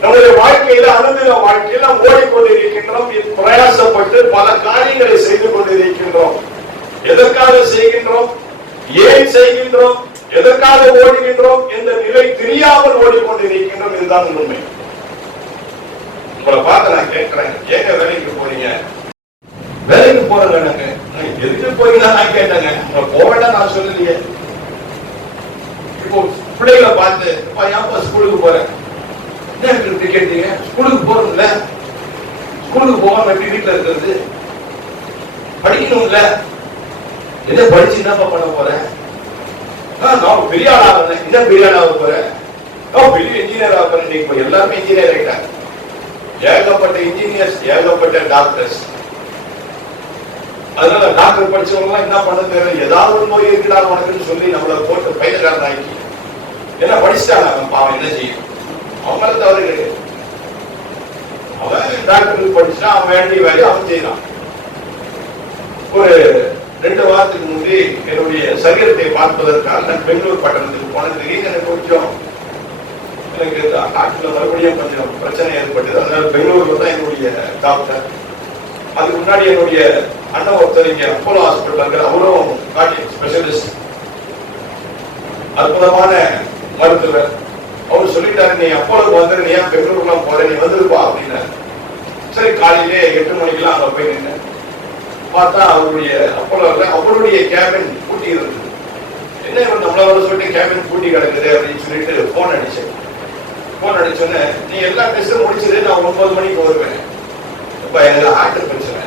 நம்முடைய வாழ்க்கையில அனுதின வாழ்க்கையில நாம் ஓடிக்கொண்டிருக்கின்றோம், பிரயாசப்பட்டு பல காரியங்களை செய்து கொண்டிருக்கின்றோம். எதற்காக செய்கின்றோம், ஏன் செய்கின்றோம், எதற்காக ஓடுகின்றோம் என்ற நிலை தெரியாமல் ஓடிக்கொண்டிருக்கின்றோம். இதுதான் உண்மை. உங்களை பார்த்து நான் கேட்கிறேன், ஏங்க வேலைக்கு போறீங்க? வேலைக்கு போறேங்க. எதுக்கு போறீங்கன்னா நான் கேட்டேங்க. போவேண்டா நான் சொல்லலையே. இப்போ பிள்ளைகளை பார்த்து ஏன்ப்பா ஸ்கூலுக்கு போறேன், என்ன கேட்டீங்க? ஸ்கூலுக்கு போறதில்ல, ஸ்கூலுக்கு போகாம எப்படி வீட்டுல இருக்கிறது? படிக்கணும்ல, என்ன படிச்சு என்னப்பா பண்ண போறேன்? நான் பெரிய ஆளாக என்ன பெரிய ஆளாக போறேன், பெரிய இன்ஜினியர் ஆக போறேன். இப்போ எல்லாருமே இன்ஜினியர் ஆகிட்டாங்க. ஏகப்பட்ட இன்ஜினியர்ஸ், ஏகப்பட்ட டாக்டர்ஸ். அதனால டாக்டர் படிச்சவங்க என்ன பண்ண தேவை, ஏதாவது ஒரு நோய் இருக்குடா உனக்குன்னு சொல்லி நம்மளை போட்டு பையன்காரன் ஆக்கி என்ன படிச்சுட்டாங்க. அவன் பாவம் என்ன செய்யும், அவங்கள தவறு கிடையாது. அவன் டாக்டருக்கு படிச்சுட்டா அவன் வேண்டிய வேலையை அவன் செய்யறான். ஒரு 2 வாரத்துக்கு முன்னாடி என்னுடைய சரீரத்தை பார்ப்பதற்காக பெங்களூர் பட்டணத்துக்கு போனது. எனக்கு கொஞ்சம் எனக்கு டாக்டர்ல மறுபடியும் கொஞ்சம் பிரச்சனை ஏற்பட்டது. அதனால பெங்களூர்ல தான் என்னுடைய டாக்டர். அதுக்கு முன்னாடி என்னுடைய அண்ணன் ஒருத்தர் இங்க அப்போலோ ஹாஸ்பிட்டல், அவரும் கார்டியக் ஸ்பெஷலிஸ்ட், அற்புதமான மருத்துவர். அவர் சொல்லிட்டாரு, நீ அப்போலோக்கு வந்து நீ ஏன் பெங்களூர்லாம் போற, நீ வந்துருப்பா அப்படின்னா. சரி, காலையிலே 8 மணிக்கெல்லாம் அங்க போய் நின்று பார்த்தா அவருடைய அப்போலோல அவருடைய கேபின் பூட்டி இருந்தது. என்ன இவர் நம்மள வர சொல்லிட்டு கேபின் பூட்டி கிடக்குது அப்படின்னு சொல்லிட்டு போன் அடிச்சேன். போன் அடிச்சோன்னே, நீ எல்லா டெஸ்டும் முடிச்சது, நான் 9 மணிக்கு வருவேன். இப்ப எனக்கு ஆர்டர் பிரச்சனை.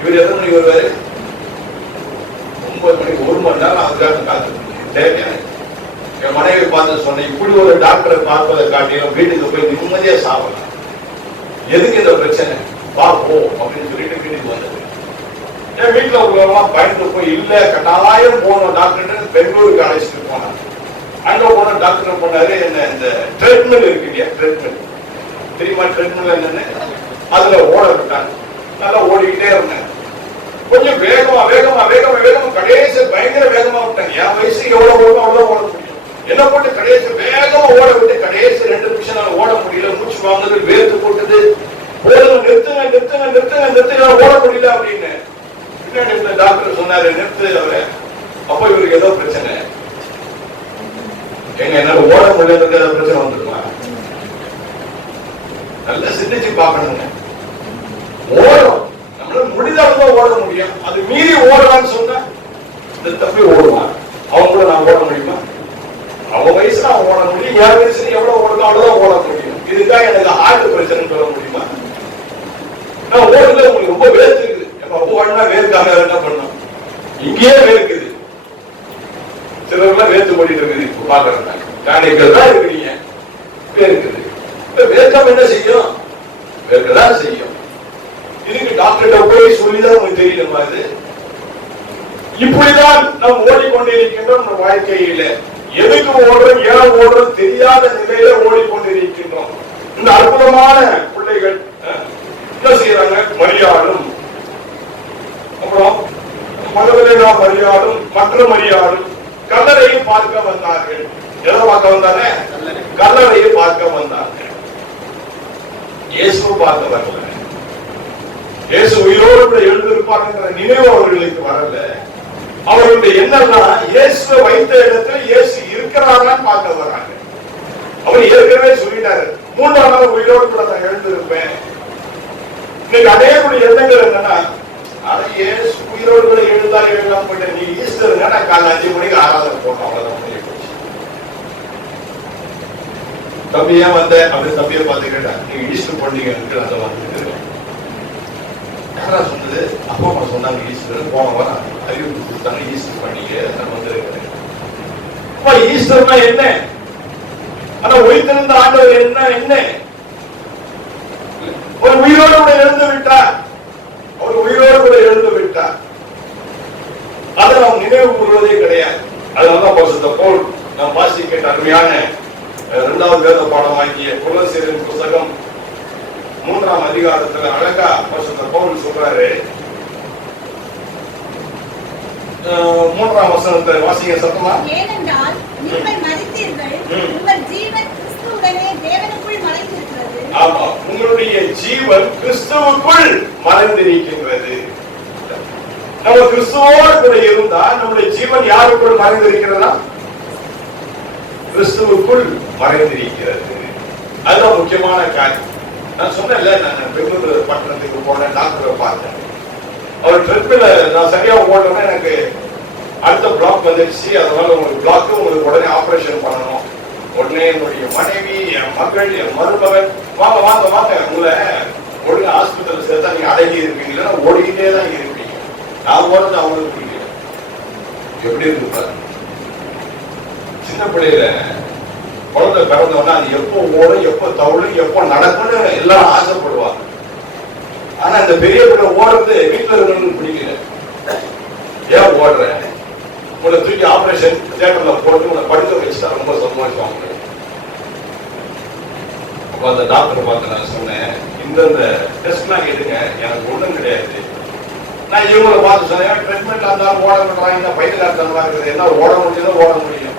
இவர் எத்தனை மணிக்கு வருவாரு? 9 மணிக்கு. 1 மணி நேரம் அதுக்காக காத்து. என் மனைவி பார்த்து சொன்னேன், இப்படி ஒரு டாக்டரை பார்ப்பதை காட்டியும் வீட்டுக்கு போய் நிம்மதியா சாப்பிடலாம். எதுக்கு இந்த பிரச்சனை, வா போ அப்படின்னு சொல்லிட்டு வீட்டுக்கு வந்தது. என் வீட்டுல உள்ளவங்க பயந்து போய், இல்ல கட்டாயம் போனோம் டாக்டர் பெங்களூருக்கு அழைச்சிட்டு போனாங்க. அங்க போன டாக்டர் போனாரு, என்ன இந்த ட்ரெட்மில் இருக்கு இல்லையா, ட்ரெட்மில் தெரியுமா? ட்ரெட்மில் என்னன்னு அதுல ஓட விட்டாங்க. நல்லா ஓடிக்கிட்டே இருந்தேன். கொஞ்சம் வேகமா வேகமா வேகமா வேகமா கடைசி பயங்கர வேகமா விட்டாங்க. என் வயசு எவ்வளவு ஓடும் அவ்வளவு ஓட முடியும். என்ன போட்டு கடைசி வேகமா ஓட விட்டு கடைசி 2 நிமிஷம் ஓட முடியல. மூச்சு வாங்குது, வேர்த்து போட்டுது. நிறுத்துங்க நிறுத்துங்க நிறுத்துங்க நிறுத்துங்க, ஓட முடியல அப்படின்னு பின்னாடி டாக்டர் சொன்னாரு, நிறுத்து அவரை. அப்ப இவருக்கு ஏதோ பிரச்சனை. எங்க என்னால ஓட முடியறதுக்கு ஏதாவது பிரச்சனை வந்துருமா? நல்லா சிந்திச்சு பார்க்கணுங்க. ஓடும், நம்மளால முடிந்தால்தான் ஓட முடியும். அது மீறி ஓடலாம்னு சொன்னா இந்த தப்பி ஓடுவான். அவங்க கூட நான் ஓட முடியுமா? அவங்க வயசுல அவன் ஓட முடியும். என் வயசுல எவ்வளவு ஓடுதோ அவ்வளவுதான் ஓட முடியும். இதுதான் எனக்கு ஹார்ட் பிரச்சனை சொல்ல முடியுமா? நான் ஓடுல உங்களுக்கு ரொம்ப வேர்த்து இருக்குது. ஓடினா வேர்க்காக என்ன பண்ணும், இங்கேயே வேர்க்குது. சிலர்லாம் வேர்த்து ஓடிட்டு இருக்குது. இப்ப பாக்குறேன் காணிகள் தான் இருக்கிறீங்க, வேர்க்குது. வேர்க்காம என்ன செய்யும், வேர்க்கதான் செய்யும். இதுக்கு டாக்டர்கிட்ட போய் சொல்லிதான் உங்களுக்கு தெரியணுமா? இது இப்படிதான் நாம் ஓடிக்கொண்டிருக்கின்றோம். நம்ம வாழ்க்கையில எதுக்கு ஓடுறோம், ஏன் ஓடுறோம் தெரியாத நிலையில ஓடிக்கொண்டிருக்கின்றோம். இந்த அற்புதமான பிள்ளைகள் என்ன செய்யறாங்க, மரியாளும், அப்புறம் மகதலேனா மரியாளும் மற்ற மரியாளும் கல்லறையை பார்க்க வந்தார்கள். எதை பார்க்க வந்தாங்க? கல்லறையை பார்க்க வந்தாங்க. இயேசு பார்க்க வரல. இயேசு உயிரோடு கூட எழுந்திருப்பார்ன்ற நினைவு அவர்களுக்கு வரல. அவர்களுடைய என்னன்னா, இயேசு வைத்த இடத்துல இயேசு இருக்கிறாரான்னு பார்க்க வர்றாங்க. அவர் ஏற்கனவே சொல்லிட்டாரு, 3ஆம் நாள் உயிரோடு கூட நான் எழுந்திருப்பேன். இன்னைக்கு அடையக்கூடிய எண்ணங்கள் என்னன்னா, ஆனா இயேசு உயிரோடு கூட எழுந்தாலும் எழுதாம போயிட்ட, நீ ஈஸ்டருங்க நான் காலைல 5 மணிக்கு ஆராதனை போட்டோம், அவ்வளவுதான். தம்பி ஏன் வந்த அப்படி தம்பியை பார்த்து கேட்டா, நீங்க ஈஸ்டர் பண்டிகை அதை வந்து யாரா சொன்னது? அப்பா அம்மா சொன்னாங்க ஈஸ்டர். போன வாரம் அறிவிப்பு கொடுத்தாங்க ஈஸ்டர் பண்டிகை நான் வந்து. ஈஸ்டர்னா என்ன? ஆனா உயிர்த்தெழுந்த ஆண்டவர் என்ன? அதிகாரத்துல அழகா பவுல் சொல்றாரு. 3ஆம் வசனத்தை வாசிங்க சத்தமா. ஏனென்றால் நீங்கள் மரித்தீர்கள், உங்கள் ஜீவன் கிறிஸ்துவுடனே தேவனுக்குள் மறைந்திருக்கிறது. ஆமா, உங்களுடைய ஜீவன் கிறிஸ்துவுக்குள் மறைந்திருக்கின்றது. நம்ம கிறிஸ்துவோடு கூட இருந்தா நம்முடைய ஜீவன் யாருக்குள் மறைந்திருக்கிறதா? கிறிஸ்துவுக்குள் மறைந்திருக்கிறது. அதுதான் முக்கியமான காரியம். நான் சொன்னேன்ல, நான் பெங்களூரு பட்டணத்துக்கு போனேன், டாக்டரை பார்த்தேன். அவர் ட்ரிப்பில் நான் சரியா ஓடணும்னா எனக்கு அடுத்த பிளாக் வந்துருச்சு. அதனால உங்களுக்கு பிளாக்கு உங்களுக்கு உடனே ஆபரேஷன் பண்ணணும். உடனே என்னுடைய மனைவி, என் மகள், என் மருமகன், வாங்க வாங்க வாங்க, உங்களை ஒழுங்கு ஹாஸ்பிட்டல் சேர்த்தா நீங்க அடங்கி இருப்பீங்களா? ஓடிக்கிட்டே தான் இருப்பீங்க. நான் ஓடுறது அவங்களுக்கு பிடிக்கல. எப்படி இருக்கு? சின்ன பிள்ளையில குழந்தை பிறந்தவொன்னா அது எப்போ ஓடும், எப்போ தவழும், எப்போ நடக்கும்னு எல்லாம் ஆசைப்படுவாங்க. ஆனா இந்த பெரிய பிள்ளை ஓடுறது வீட்டுல இருக்கணும்னு பிடிக்கல. ஏன் ஓடுற? உங்களை தூக்கி ஆபரேஷன் தியேட்டர்ல போட்டு உங்களை படுக்க வச்சுட்டா ரொம்ப சந்தோஷம் அவங்களுக்கு. அப்ப அந்த டாக்டர் பார்த்து நான் சொன்னேன், இந்தந்த டெஸ்ட்லாம் எடுங்க, எனக்கு ஒண்ணும் கிடையாது. நான் இவங்களை பார்த்து சொன்னேன், ட்ரீட்மெண்ட்ல இருந்தாலும் ஓட விடுறாங்க, இந்த பைத்தியக்காரத்தனமா இருக்குது, என்ன ஓட முடியுதோ ஓட முடியும்.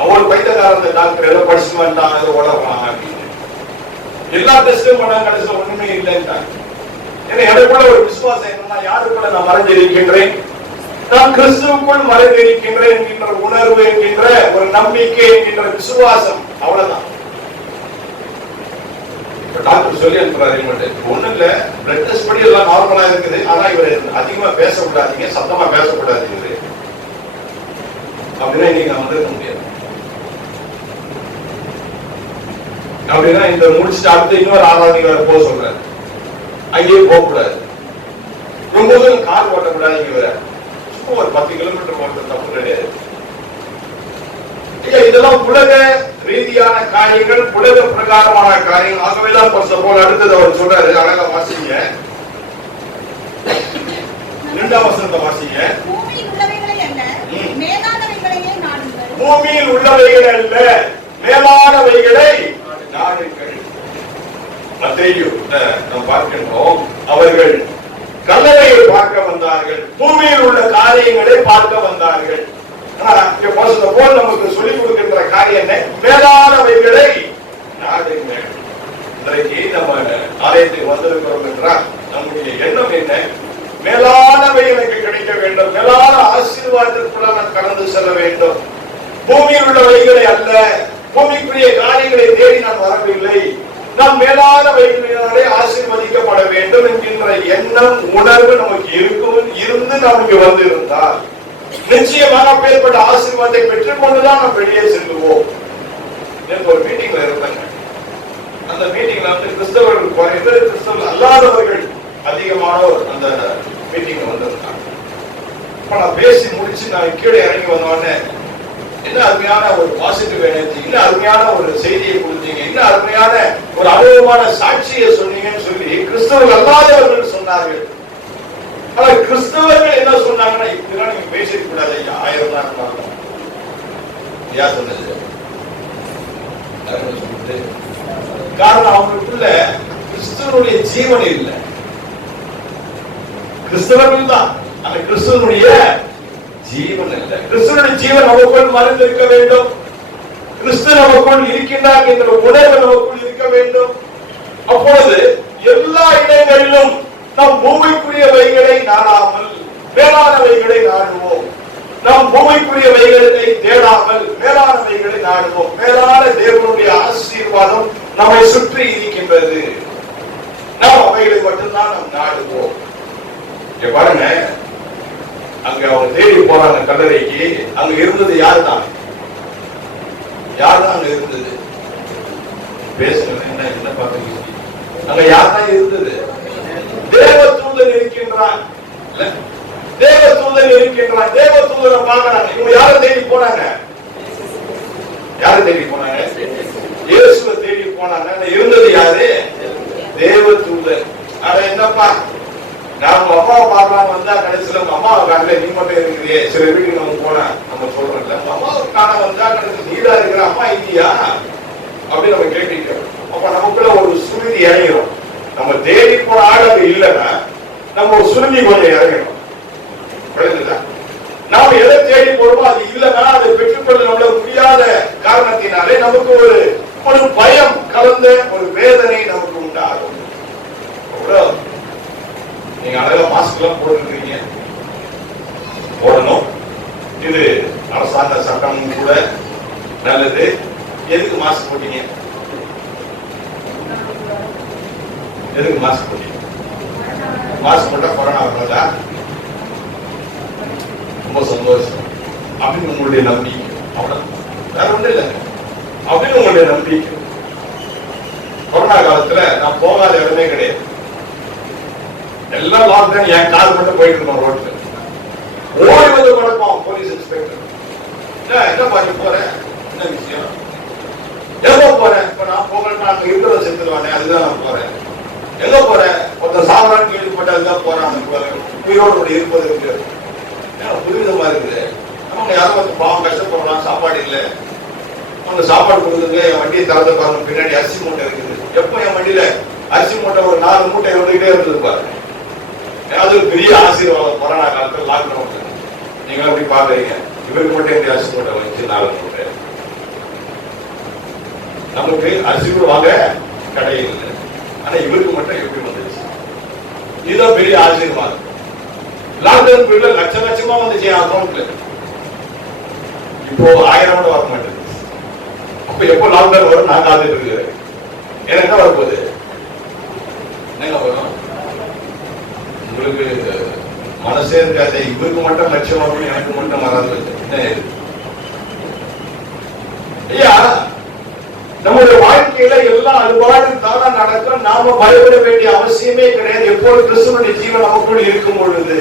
அவங்களுக்கு பைத்தியக்காரன் டாக்டர் ஏதோ படிச்சுட்டு வந்தாங்க, ஏதோ ஓடலாம் அப்படின்னு எல்லா டெஸ்டும் பண்ணாங்க. கடைசியில் ஒண்ணுமே இல்லைன்ட்டாங்க. ஏன்னா எனக்குள்ள ஒரு விசுவாசம் என்னன்னா, யாருக்குள்ள நான் மறைந்திருக்கின்றேன்? நான் கிறிஸ்துவுக்குள் மறைந்திருக்கின்றேன் என்கின்ற உணர்வு, என்கின்ற ஒரு நம்பிக்கை, என்கின்ற விசுவாசம். அவ்வளவுதான். டாக்டர் சொல்லி அனுப்புறாரு, ஒண்ணும் இல்ல, பிளட் டெஸ்ட் படி எல்லாம் நார்மலா இருக்குது. ஆனா இவர் அதிகமா பேசக்கூடாதீங்க, சத்தமா பேசக்கூடாது அப்படின்னா இன்னைக்கு நான் வந்துருக்க முடியாது. அப்படின்னா இந்த முடிச்சுட்டு அடுத்து இன்னொரு ஆராதனைக்கு வேற போக சொல்றாரு. அங்கேயே போக கூடாது, ரொம்ப கார் ஓட்டக்கூடாது. இங்க வேற சும்மா ஒரு 10 கிலோமீட்டர் ஓட்ட தப்பு கிடையாது. இதெல்லாம் உலக ரீதியான காரியங்கள், உலக பிரகாரமான காரியங்கள். ஆகவேதான் போல் அடுத்தது அவர் சொல்றாரு, அழகா வாசிங்க, 2ஆம் வசனத்தை வாசிங்க. பூமியில் உள்ளவைகளை அல்ல, மேலானவைகளையே நாடுங்கள். பூமியில் உள்ளவைகள் அல்ல, மேலானவைகளை நாடுங்கள். மத்தேயு நாம் பார்க்கின்றோம், அவர்கள் கல்லறையை பார்க்க வந்தார்கள், பூமியில் உள்ள காரியங்களை பார்க்க வந்தார்கள். போல் நமக்கு சொல்லிக் கொடுக்கின்ற காரியம் என்ன? மேலானவைகளை நாடுங்கள். இன்றைக்கு நம்ம ஆலயத்தில் வந்திருக்கிறோம் என்றால் நம்முடைய எண்ணம் என்ன? மேலானவை எனக்கு கிடைக்க வேண்டும், மேலான ஆசீர்வாதத்திற்குள்ள நான் கடந்து செல்ல வேண்டும். பூமியில் உள்ளவைகளை அல்ல, பூமிக்குரிய காரியங்களை தேடி நான் வரவில்லை, நாம் மேலான வைகளினாலே ஆசீர்வதிக்கப்பட வேண்டும் என்கின்ற எண்ணம், உணர்வு நமக்கு இருந்து நாம் இங்கு வந்திருந்தால் நிச்சயமாக அப்பேற்பட்ட ஆசீர்வாதத்தை பெற்றுக் கொண்டுதான் நாம் வெளியே செல்லுவோம். எனக்கு ஒரு மீட்டிங்ல இருந்தாங்க. அந்த மீட்டிங்ல வந்து கிறிஸ்தவர்கள் குறைந்து கிறிஸ்தவர்கள் அல்லாதவர்கள் அதிகமானோர் அந்த மீட்டிங் வந்திருந்தாங்க. இப்ப நான் பேசி முடிச்சு நான் கீழே இறங்கி வந்தோடனே, என்ன அருமையான ஒரு பாசிட்டிவ் எனர்ஜி, என்ன அருமையான ஒரு செய்தியை கொடுத்தீங்க, என்ன அருமையான ஒரு அனுபவமான சாட்சியை சொன்னீங்கன்னு சொல்லி கிறிஸ்தவர்கள் அல்லாதவர்கள் சொன்னார்கள். ஆனா கிறிஸ்தவர்கள் என்ன சொன்னாங்கன்னா, இப்படிலாம் நீங்க பேசிக்க கூடாது ஐயா, 1000 தான் இருந்தாங்க. யார் சொன்னது? காரணம் அவங்களுக்குள்ள கிறிஸ்தவனுடைய ஜீவன் இல்லை. கிறிஸ்தவர்கள் தான், அந்த கிறிஸ்தவனுடைய ஜீவன் அல்ல. கிறிஸ்துவனுடைய ஜீவன் நமக்குள் மறைந்திருக்க வேண்டும். கிறிஸ்து நமக்குள் இருக்கின்றார் என்ற உணர்வு நமக்குள் இருக்க வேண்டும். அப்பொழுது எல்லா இடங்களிலும் நாம் பூமிக்குரியவைகளை நாடாமல் மேலானவைகளை நாடுவோம். நாம் பூமிக்குரியவைகளை தேடாமல் மேலானவைகளை நாடுவோம். மேலான தேவனுடைய ஆசீர்வாதம் நம்மை சுற்றி இருக்கின்றது. நாம் அவைகளை மட்டும்தான் நாம் நாடுவோம். பாருங்க, அங்க அவங்க தேடி போறாங்க கல்லறைக்கு. அங்க இருந்தது யார் தான்? யார் தான் அங்க இருந்தது? பேசுங்க, என்ன பாக்குறீங்க? அங்க யார் தான் இருந்தது? தேவதூதன் இருக்கின்றான். தேவதூதன் இருக்கின்றான். தேவதூதனை பாக்குறாங்க. இவங்க யாரை தேடி போனாங்க? யாரை தேடி போனாங்க? இயேசுவை தேடி போனாங்க. இருந்தது யாரு? தேவதூதன். அட என்னப்பா, நான் உங்க அம்மாவை பார்க்கலாம் வந்தா கடைசியில உங்க அம்மாவை காணல, நீ மட்டும் இருக்கிறியே. சில வீட்டுக்கு நம்ம போனா நம்ம சொல்றோம்ல, உங்க அம்மாவை காண வந்தா கடைசி நீதா இருக்கிற, அம்மா இல்லையா அப்படின்னு நம்ம கேட்டுக்கிறோம். அப்ப நமக்குள்ள ஒரு சுருதி இறங்கிறோம். நம்ம தேடி போன ஆள் அது இல்லைன்னா நம்ம சுருங்கி கொஞ்சம் இறங்கணும். நாம எதை தேடி போறோமோ அது இல்லைன்னா அதை பெற்றுக்கொள்ள நம்மள முடியாத காரணத்தினாலே நமக்கு ஒரு பயம் கலந்த ஒரு வேதனை நமக்கு உண்டாகும். நீங்க அழகா மாஸ்க் எல்லாம் போட்டுருக்கீங்க, போடணும். இது அரசாங்க சட்டமும் கூட நல்லது. எதுக்கு மாஸ்க் போட்டீங்க? எதுக்கு மாஸ்க் போட்டீங்க? மாஸ்க் போட்டா கொரோனா வராதா? ரொம்ப சந்தோஷம் அப்படின்னு உங்களுடைய நம்பிக்கை. அவ்வளவு வேற ஒன்றும் இல்லை அப்படின்னு உங்களுடைய நம்பிக்கை. கொரோனா காலத்துல நான் போகாத இடமே கிடையாது. எல்லாம் லாக்டவுன். என் கால் மட்டும் போயிட்டு இருக்கோம் ரோட்ல. ஓடி வந்து பழக்கம் போலீஸ் இன்ஸ்பெக்டர், என்ன பாட்டு போறேன், என்ன விஷயம், எங்க போறேன்? இப்ப நான் போகிறேன், நான் இருக்கிறத செத்துருவானே, அதுதான் நான் போறேன். எங்க போறேன்? ஒருத்தர் சாப்பிடான்னு கேள்விப்பட்டு அதுதான் போறேன். உயிரோடு இருப்பது புதுவிதமா இருக்குது. அவங்க யாரும் வந்து பாவம் கஷ்டப்படலாம், சாப்பாடு இல்லை, அவங்க சாப்பாடு கொடுக்குறது. என் வண்டியை திறந்து பாருங்க, பின்னாடி அரிசி மூட்டை இருக்குது. எப்ப என் வண்டியில அரிசி மூட்டை ஒரு 4 மூட்டை வந்துகிட்டே இருந்தது பாருங்க. அது ஒரு பெரிய ஆசீர்வாதம். கொரோனா காலத்துல லாக்டவுன் நீங்க எப்படி பாக்குறீங்க? இவருக்கு மட்டும் எப்படி அரிசி மூட்டை வந்துச்சு 4 மூட்டை? நமக்கு அரிசி கூட வாங்க கடையில் இல்லை, ஆனா இவருக்கு மட்டும் எப்படி வந்துச்சு? இதுதான் பெரிய ஆசீர்வாதம். லாக்டவுன் பீரியட்ல லட்சமா வந்துச்சு என் அக்கௌண்ட்ல. இப்போ 1000 கூட வர மாட்டேங்குது. அப்ப எப்போ லாக்டவுன் வரும் நான் காத்துட்டு இருக்கிறேன். ஏன்னா என்ன வரப்போகுது? என்னங்க வரும்? உங்களுக்கு மனசே இருக்காது. இவருக்கு மட்டும் லட்சம் வரும், எனக்கு மட்டும் வராது. ஐயா, நம்முடைய வாழ்க்கையில எல்லாம் அலுவாடு தானா நடக்கும். நாம பயப்பட வேண்டிய அவசியமே கிடையாது. எப்போது கிறிஸ்துவனுடைய ஜீவன் நமக்குள் இருக்கும் பொழுது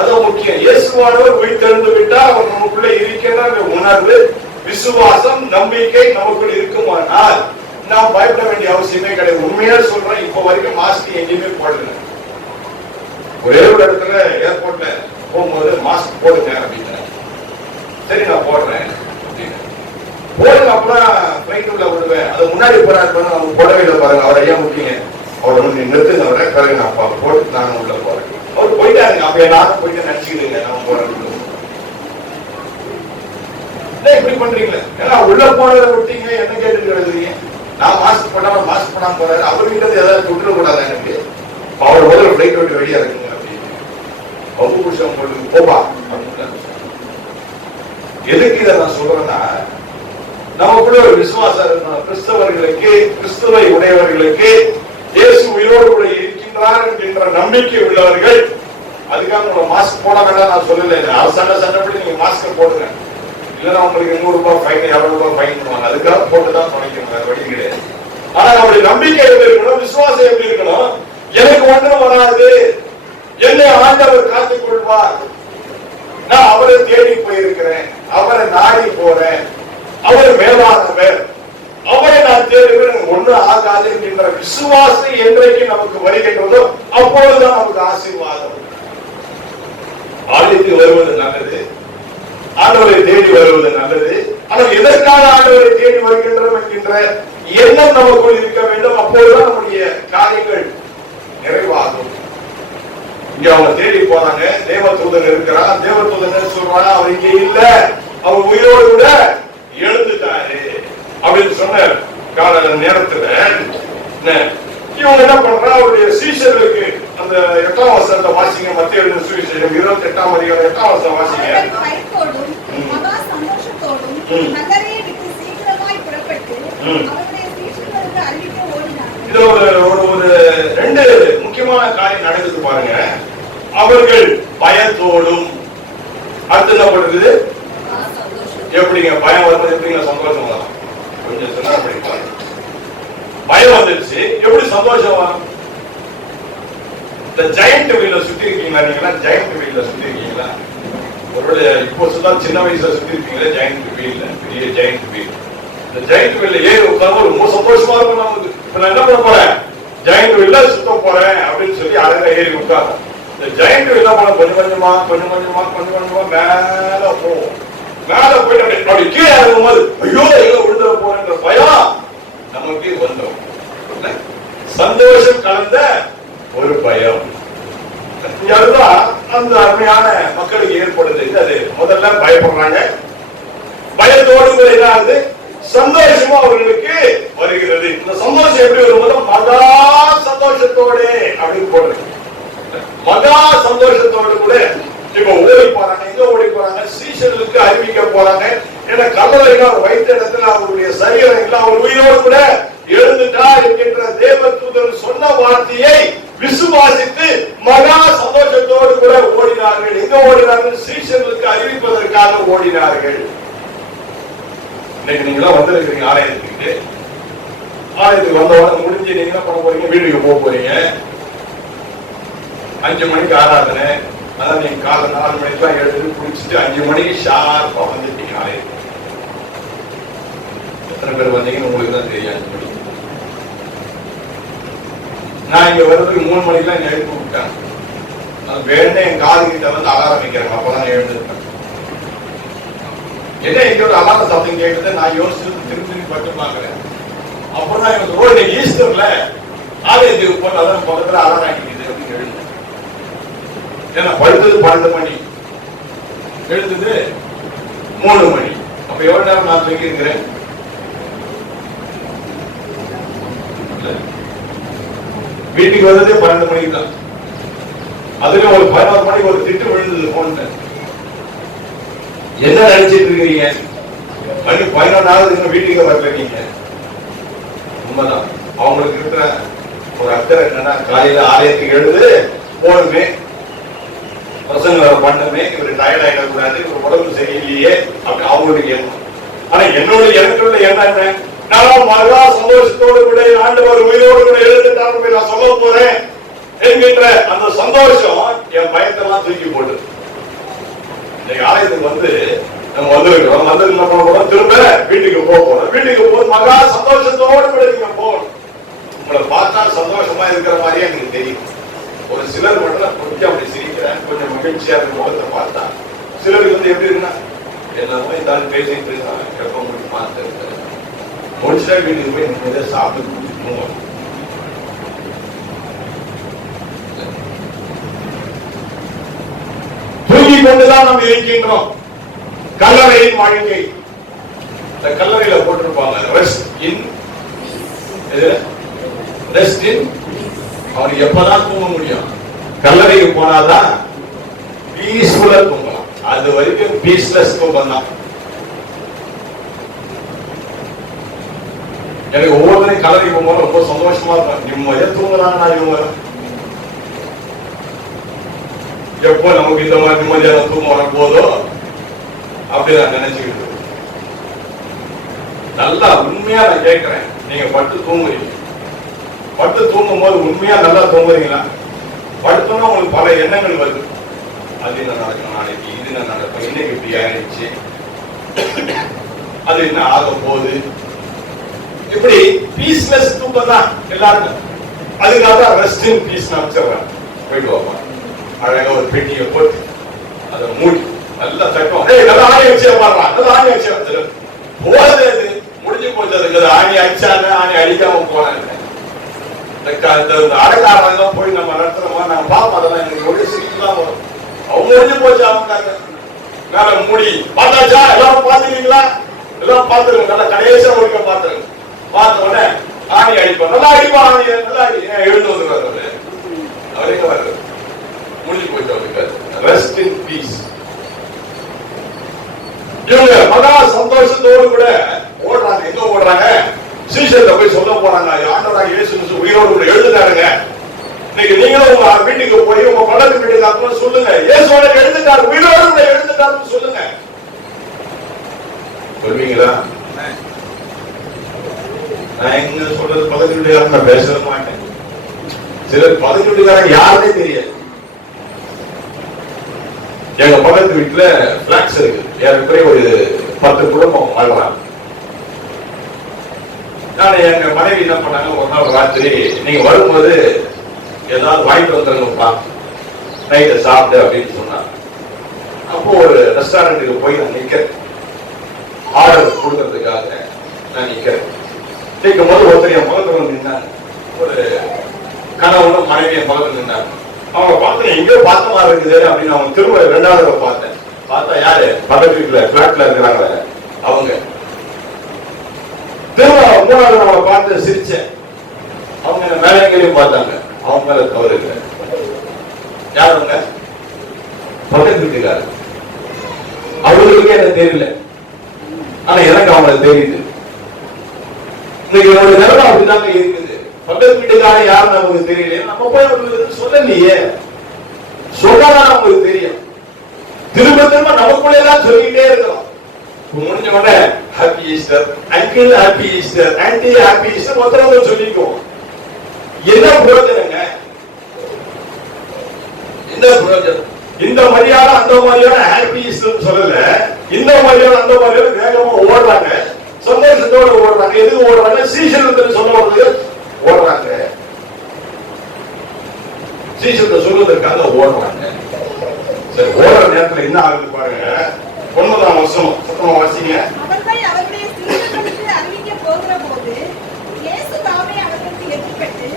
அதான் முக்கியம். இயேசுவானவர் உயிர்த்தெழுந்து விட்டார், அவர் நமக்குள்ள இருக்கின்ற உணர்வு, விசுவாசம், நம்பிக்கை நமக்குள் இருக்குமானால் நாம் பயப்பட வேண்டிய அவசியமே கிடையாது. உண்மையா சொல்றேன், இப்ப வரைக்கும் மாஸ்க் எங்கேயுமே போடல. ஒரே ஒரு இடத்துல ஏர்போர்ட்ல போகும்போது மாஸ்க் போடுங்க அப்படின்னு. சரி நான் போடுறேன் அப்படின்னு போடுங்க. அப்புறம் பிளைட் உள்ள விடுவேன். அது முன்னாடி போறாரு, அவங்க போடவே இல்லை பாருங்க. அவரை ஏன் முக்கிங்க? அவரை நிறுத்துங்க, அவரை பிறகு நான் போட்டு நானும் உள்ள போறேன். அவர் போயிட்டாருங்க. அப்ப நானும் போயிட்டு நினைச்சுக்கிடுங்க நான் போறேன். இப்படி பண்றீங்களே, ஏன்னா உள்ள போனதை விட்டீங்க, என்ன கேட்டு எழுதுறீங்க? நான் மாஸ்க் போடாம மாஸ்க் போடாம போறாரு, அவர்கிட்ட ஏதாவது தொட்டுற கூடாது எனக்கு. அவர் முதல்ல பிளைட் விட்டு வெளியா இருக்குங்க அப்படின்னு பம்பு புருஷன் போட்டு போப்பா அப்படின்னு. எதுக்கு இதை நான் சொல்றேன்னா, நமக்குள்ள ஒரு விசுவாசம் இருக்கணும். கிறிஸ்தவர்களுக்கு, கிறிஸ்துவை உடையவர்களுக்கு இயேசு உயிரோடு கூட இருக்கின்றார் என்கின்ற நம்பிக்கை உள்ளவர்கள் அதுக்காக உங்களை மாஸ்க் போட வேண்டாம் நான் சொல்லல. அரசாங்க சட்டப்படி நீங்க மாஸ்க் போடுங்க, இல்லைன்னா உங்களுக்கு 100 ரூபாய் ஃபைன், 200 ரூபாய் ஃபைன் பண்ணுவாங்க. அதுக்காக போட்டுதான் துணைக்கணும், வேற வழி கிடையாது. ஆனா நம்முடைய நம்பிக்கை எப்படி இருக்கணும்? விசுவாசம் எப்படி இருக்கணும்? எனக்கு ஒன்றும் வராது, என்னை ஆண்டவர் காத்துக் கொள்வார், நான் அவரை தேடி போயிருக்கிறேன், அவரை நாடி போறேன், அவர் மேலானவர், அவரை நான் தேடுகிறேன், ஒன்றும் ஆகாது என்கின்ற விசுவாசம் என்றைக்கு நமக்கு வருகின்றதோ அப்பொழுதுதான் நமக்கு ஆசீர்வாதம். ஆலயத்துக்கு வருவது நல்லது, ஆண்டவரை தேடி வருவது நல்லது. ஆனால் எதற்காக ஆண்டவரை தேடி வருகின்றோம் என்கின்ற எண்ணம் நமக்குள் இருக்க வேண்டும். அப்போதுதான் நம்முடைய காரியங்கள் நிறைவாகும். இங்க அவங்க தேடி போறாங்க, தேவதூதன் இருக்கிறான். தேவதூதன் சொல்றான், அவர் இங்கே இல்ல, அவர் உயிரோடு கூட எழுந்துட்டாரு அப்படின்னு சொன்ன கால நேரத்துல இவங்க என்ன பண்றா, அவருடைய சீஷர்களுக்கு அந்த 8ஆம் வசனத்தை வாசிங்க. மத்திய எழுதின சுவிசேஷம் 28ஆம் அதிகாரம் 8ஆம் வசனம் வாசிங்க. இது ஒரு 2 முக்கியமான காரியம் நடக்குது பாருங்க. அவர்கள் பயத்தோடும், அடுத்து என்ன பண்ணுது? எப்படிங்க பயம் வரும்போது எப்படிங்க சந்தோஷம் வரும்? கொஞ்சம் சொன்னா அப்படி பாருங்க. பயம் வந்துருச்சு, எப்படி சந்தோஷம் வரும்? இந்த ஜெயண்ட் வீல்ல சுத்தி இருக்கீங்களா? நீங்களா ஜெயண்ட் வீல்ல சுத்தி இருக்கீங்களா? ஒருவேளை இப்போ சுத்தா சின்ன வயசுல சுத்தி இருக்கீங்களா? ஜெயண்ட் வீல்ல, பெரிய ஜெயண்ட் வீல். இந்த ஜெயண்ட் வீல்ல ஏறி உட்கார்ந்து ரொம்ப சந்தோஷமா இருக்கும் நமக்கு. இப்ப நான் என்ன பண்ண போறேன்? ஜெயண்ட் வீல்ல சுத்த போறேன் அப்படின்னு சொல்லி அழகா ஏறி உட்கார்ந்தோம். இந்த ஜெயண்ட் வீல் என்ன பண்ண, கொஞ்சம் கொஞ்சமா மேல போகும். மேல போயிட்டு அப்படி கீழே இறங்கும் போது ஐயோ எங்க விழுந்துட போறேன்ற பயம் நமக்கு வந்துடும். சந்தோஷம் கலந்த ஒரு பயம். அதுதான் அந்த அருமையான மக்களுக்கு ஏற்படுது. அது முதல்ல பயப்படுறாங்க, பயத்தோடு என்னாகுது, சந்தோஷமா அவர்களுக்கு வருகிறது. இந்த சந்தோஷம் எப்படி வரும்போது மகா சந்தோஷத்தோட அப்படின்னு போடுறது. மகா சந்தோஷத்தோடு கூட இப்ப ஓடி போறாங்க, எங்க ஓடி போறாங்க, சீஷர்களுக்கு அறிவிக்க போறாங்க. ஏன்னா கல்லறையில அவர் வைத்த இடத்துல அவருடைய சரீரம் இல்ல, அவர் உயிரோடு கூட எழுந்துட்டார் என்கின்ற தேவதூதர் சொன்ன வார்த்தையை விசுவாசித்து மகா சந்தோஷத்தோடு கூட ஓடினார்கள். எங்க ஓடினார்கள்? சீஷர்களுக்கு அறிவிப்பதற்காக ஓடினார்கள். இன்னைக்கு நீங்க எல்லாம் வந்திருக்கிறீங்க ஆலயத்துக்கு. ஆலயத்துக்கு வந்தவங்க முடிஞ்சு நீங்க என்ன பண்ண போறீங்க? வீட்டுக்கு போக போறீங்க. 5 மணிக்கு ஆராதனை. அதான் நீங்க காலை 4 மணிக்கெல்லாம் எழுந்து குளிச்சுட்டு 5 மணிக்கு ஷார்ப்பா வந்துட்டீங்க ஆலயத்துக்கு. எத்தனை பேர் வந்தீங்கன்னு உங்களுக்கு தான் தெரியும். 5 மணிக்கு நான் இங்க வர்றதுக்கு 3 மணிக்கெல்லாம் என்ன எழுப்பி விட்டேன். வேணே என் காது கிட்ட வந்து அலாரம் வைக்கிறேன். அப்பதான் எழுந்திருப்பேன். என்ன இங்க ஒரு அலாரம் சத்தம் கேட்குது. நான் யோசிச்சு திருப்பி பட்டு பாக்குறேன். அப்புறம் தான் எனக்கு ரோடு ஈஸ்டர்ல ஆலயத்துக்கு போட்டு அதான் பக்கத்துல அலாரம் ஆகிக்குது அப்படின்னு எழுந்து. ஏன்னா படுத்தது 12 மணி, எழுந்தது 3 மணி. அப்ப எவ்வளவு நேரம் நான் தூங்கி இருக்கிறேன்? வீட்டுக்கு வந்ததே 12 மணிக்கு தான். அதுல ஒரு 11 மணிக்கு ஒரு திட்டு விழுந்தது போன. என்ன நினைச்சிட்டு இருக்கிறீங்க? மணி 11 வீட்டுக்கு வரல நீங்க. உண்மைதான். அவங்களுக்கு இருக்கிற ஒரு அக்கறை என்னன்னா, காலையில ஆலயத்துக்கு எழுது போகணுமே, பிரசங்க பண்ணணுமே, இவரு டயர்ட் ஆகிடக்கூடாது, இவர் உடம்பு சரியில்லையே அப்படின்னு அவங்களுக்கு எண்ணம். ஆனா என்னுடைய எனக்குள்ள எண்ணம் என்ன? நான் மகா சந்தோஷத்தோடு கூட ஆண்டவர் உயிரோடு கூட எழுந்துட்டாரு நான் சொல்ல போறேன் என்கின்ற அந்த சந்தோஷம் என் பயத்தெல்லாம் தூக்கி போட்டு இன்னைக்கு ஆலயத்துக்கு வந்து நம்ம வந்திருக்கிறோம். வந்து என்ன பண்ண போறோம்? திரும்ப வீட்டுக்கு போக போறோம். வீட்டுக்கு போது மகா சந்தோஷத்தோடு கூட நீங்க போகணும். உங்களை பார்த்தா சந்தோஷமா இருக்கிற மாதிரியே எனக்கு தெரியும். ஒரு சிலர் மட்டும் கொஞ்சம் அப்படி சிரிக்கிறேன், கொஞ்சம் மகிழ்ச்சியா இருக்க முகத்தை பார்த்தா. சிலருக்கு வந்து எப்படி இருக்குன்னா எல்லாமே இருந்தாலும் பேசிட்டு இருக்காங்க, எப்ப முடியும் பார்த்து இருக்கிறேன். முடிச்சா வீட்டுக்கு போய் நிம்மதியா சாப்பிட்டு குடிக்கணும். தூங்கிக் கொண்டுதான் நம்ம இருக்கின்றோம். கல்லறையின் வாழ்க்கை, இந்த கல்லறையில போட்டிருப்பாங்க ரெஸ்ட் இன். Rest in. அவர் எப்பதான் தூங்க முடியும்? கல்லறைக்கு போனாதான் பீஸ்ஃபுல்லா தூங்கலாம். அது வரைக்கும் பீஸ்லெஸ் தூக்கம் தான். எனக்கு ஒவ்வொருத்தரையும் கல்லறைக்கு போகும்போது ரொம்ப சந்தோஷமா இருக்கும். நிம்மதியா தூங்கலாம். நான் இவங்க எப்போ நமக்கு இந்த மாதிரி நிம்மதியான தூக்கம் வர போதோ அப்படி நான் நினைச்சுக்கிட்டு நல்லா உண்மையா நான் கேட்கிறேன். நீங்க பட்டு தூங்குறீங்க, பட்டு தூங்கும் போது உண்மையா நல்லா தூங்குறீங்களா? படுத்தோம்னா உங்களுக்கு பல எண்ணங்கள் வருது. அது என்ன நடக்கும் நாளைக்கு, இது என்ன நடக்கும், இன்னைக்கு இப்படி ஆயிடுச்சு, அது என்ன ஆக போகுது, இப்படி பீஸ்லெஸ் தூக்கம் தான் எல்லாருக்கும். அதுக்காக தான் ரெஸ்ட் இன் பீஸ் நான் வச்சிடறேன். போயிட்டு வாப்பா, அழகா ஒரு பெட்டியை போட்டு அதை மூடி நல்லா தட்டும். நல்லா ஆணி வச்சு பாடுறான், நல்லா ஆணி வச்சு போது அது முடிஞ்சு போச்சு. அதுக்கு ஆணி அடிச்சாங்க, ஆணி அடிக்காம போனாங்க. அடக்காரங்க போய் நம்ம நடத்துறோமா நம்ம பாப்போம். அதெல்லாம் எனக்கு ஒரு சிரிப்புதான் வரும். அவங்க முடிஞ்சு போச்சு. அவங்க மேல மூடி பார்த்தாச்சா, எல்லாரும் பாத்துக்கிறீங்களா? எல்லாம் பாத்துருங்க, நல்லா கடைசியா ஒருக்க பாத்துருங்க. பார்த்த உடனே ஆணி அடிப்பான், நல்லா அடிப்பான், ஆணி நல்லா அடி. எழுந்து வந்துருவாரு அவரு எங்க வர்றது? முடிஞ்சு போச்சு அவருக்கு. Rest in peace. இவங்க மகா சந்தோஷத்தோடு கூட ஓடுறாங்க. எங்க ஓடுறாங்க? சீஷர்கிட்ட போய் சொல்ல போறாங்க, ஆண்டவராகிய இயேசு கிறிஸ்து உயிரோடு கூட எழுந்துட்டாருங்க. இன்னைக்கு நீங்களும் உங்க வீட்டுக்கு போய் உங்க பக்கத்து வீட்டுக்கு சொல்லுங்க, இயேசுவோட எழுந்துட்டாரு, உயிரோடு கூட எழுந்துட்டாருன்னு சொல்லுங்க. சொல்வீங்களா? நான் எங்க சொல்றது பக்கத்து வீட்டுக்காரங்க நான் பேச மாட்டேன். சிலர் பக்கத்து வீட்டுக்காரங்க யாருன்னே தெரியாது. எங்க பக்கத்து வீட்டுல பிளாட்ஸ் இருக்கு, ஏற்கனவே ஒரு 10 குடும்பம் வாழ்றாங்க. நான் எங்க மனைவி என்ன பண்ணாங்க, ஒரு நாள் ராத்திரி நீங்க வரும்போது ஏதாவது வாங்கிட்டு வந்துருங்கப்பா, நைட்டு சாப்பிட்டு அப்படின்னு சொன்னாங்க. அப்போ ஒரு ரெஸ்டாரண்ட்டுக்கு போய் நான் நிக்கிறேன், ஆர்டர் கொடுக்கறதுக்காக நான் நிக்கிறேன். நிற்கும் போது ஒருத்தர் என் பக்கத்துல நின்னாங்க. ஒரு கணவனும் மனைவியும் பக்கத்துல நின்றாங்க. அவங்க பார்த்து எங்கேயோ பார்த்த மாதிரி இருக்குது அப்படின்னு அவங்க திரும்ப 2வது தடவை பார்த்தேன். பார்த்தா யாரு? பக்கத்து வீட்டுல பிளாட்ல இருக்கிறாங்களே அவங்க. திரும்ப 3வது தடவை பார்த்து சிரிச்சேன். அவங்க என்ன மேல எங்கேயும் பார்த்தாங்க. அவங்க மேல தவறு இல்லை. யார் அவங்க? பக்கத்து வீட்டுக்காரு. அவர்களுக்கே எனக்கு தெரியல, ஆனா எனக்கு அவங்களுக்கு தெரியுது. இன்னைக்கு என்னோட நிலைமை அப்படிதாங்க இருக்குது. பக்கத்து வீட்டுக்காரன் யாருன்னு நமக்கு தெரியல. நம்ம போய் அவங்களுக்கு சொல்லலையே, சொன்னாதான் நமக்கு தெரியும். திரும்ப திரும்ப நமக்குள்ளே தான் சொல்லிட்டே இருக்கிறோம். முடிஞ்ச உடனே happy Easter, uncle happy Easter, anti happy Easter மொத்தம் சொல்லிக்குவோம். என்ன பிரயோஜனங்க? என்ன பிரயோஜனம்? இந்த மரியாதை அந்த மரியாதை ஹாப்பி ஈஸ்டர் சொல்லல, இந்த மரியாதை அந்த மரியாதை வேகமா ஓடுறாங்க, சந்தோஷத்தோட ஓடுறாங்க. எதுக்கு ஓடுறாங்க? சீசனத்தை சொல்லுவதற்கு ஓடுறாங்க. சீசனத்தை சொல்வதற்காக ஓடுறாங்க. சரி, ஓடுற நேரத்துல என்ன ஆகுது பாருங்க. 9ஆம் வசனம் சத்தமா வாசிங்க. அவர்கள் அவருடைய சீடர்களுக்கு அறிவிக்க போகிற போது இயேசு தாமே அவர்களுக்கு எதிர்பட்டு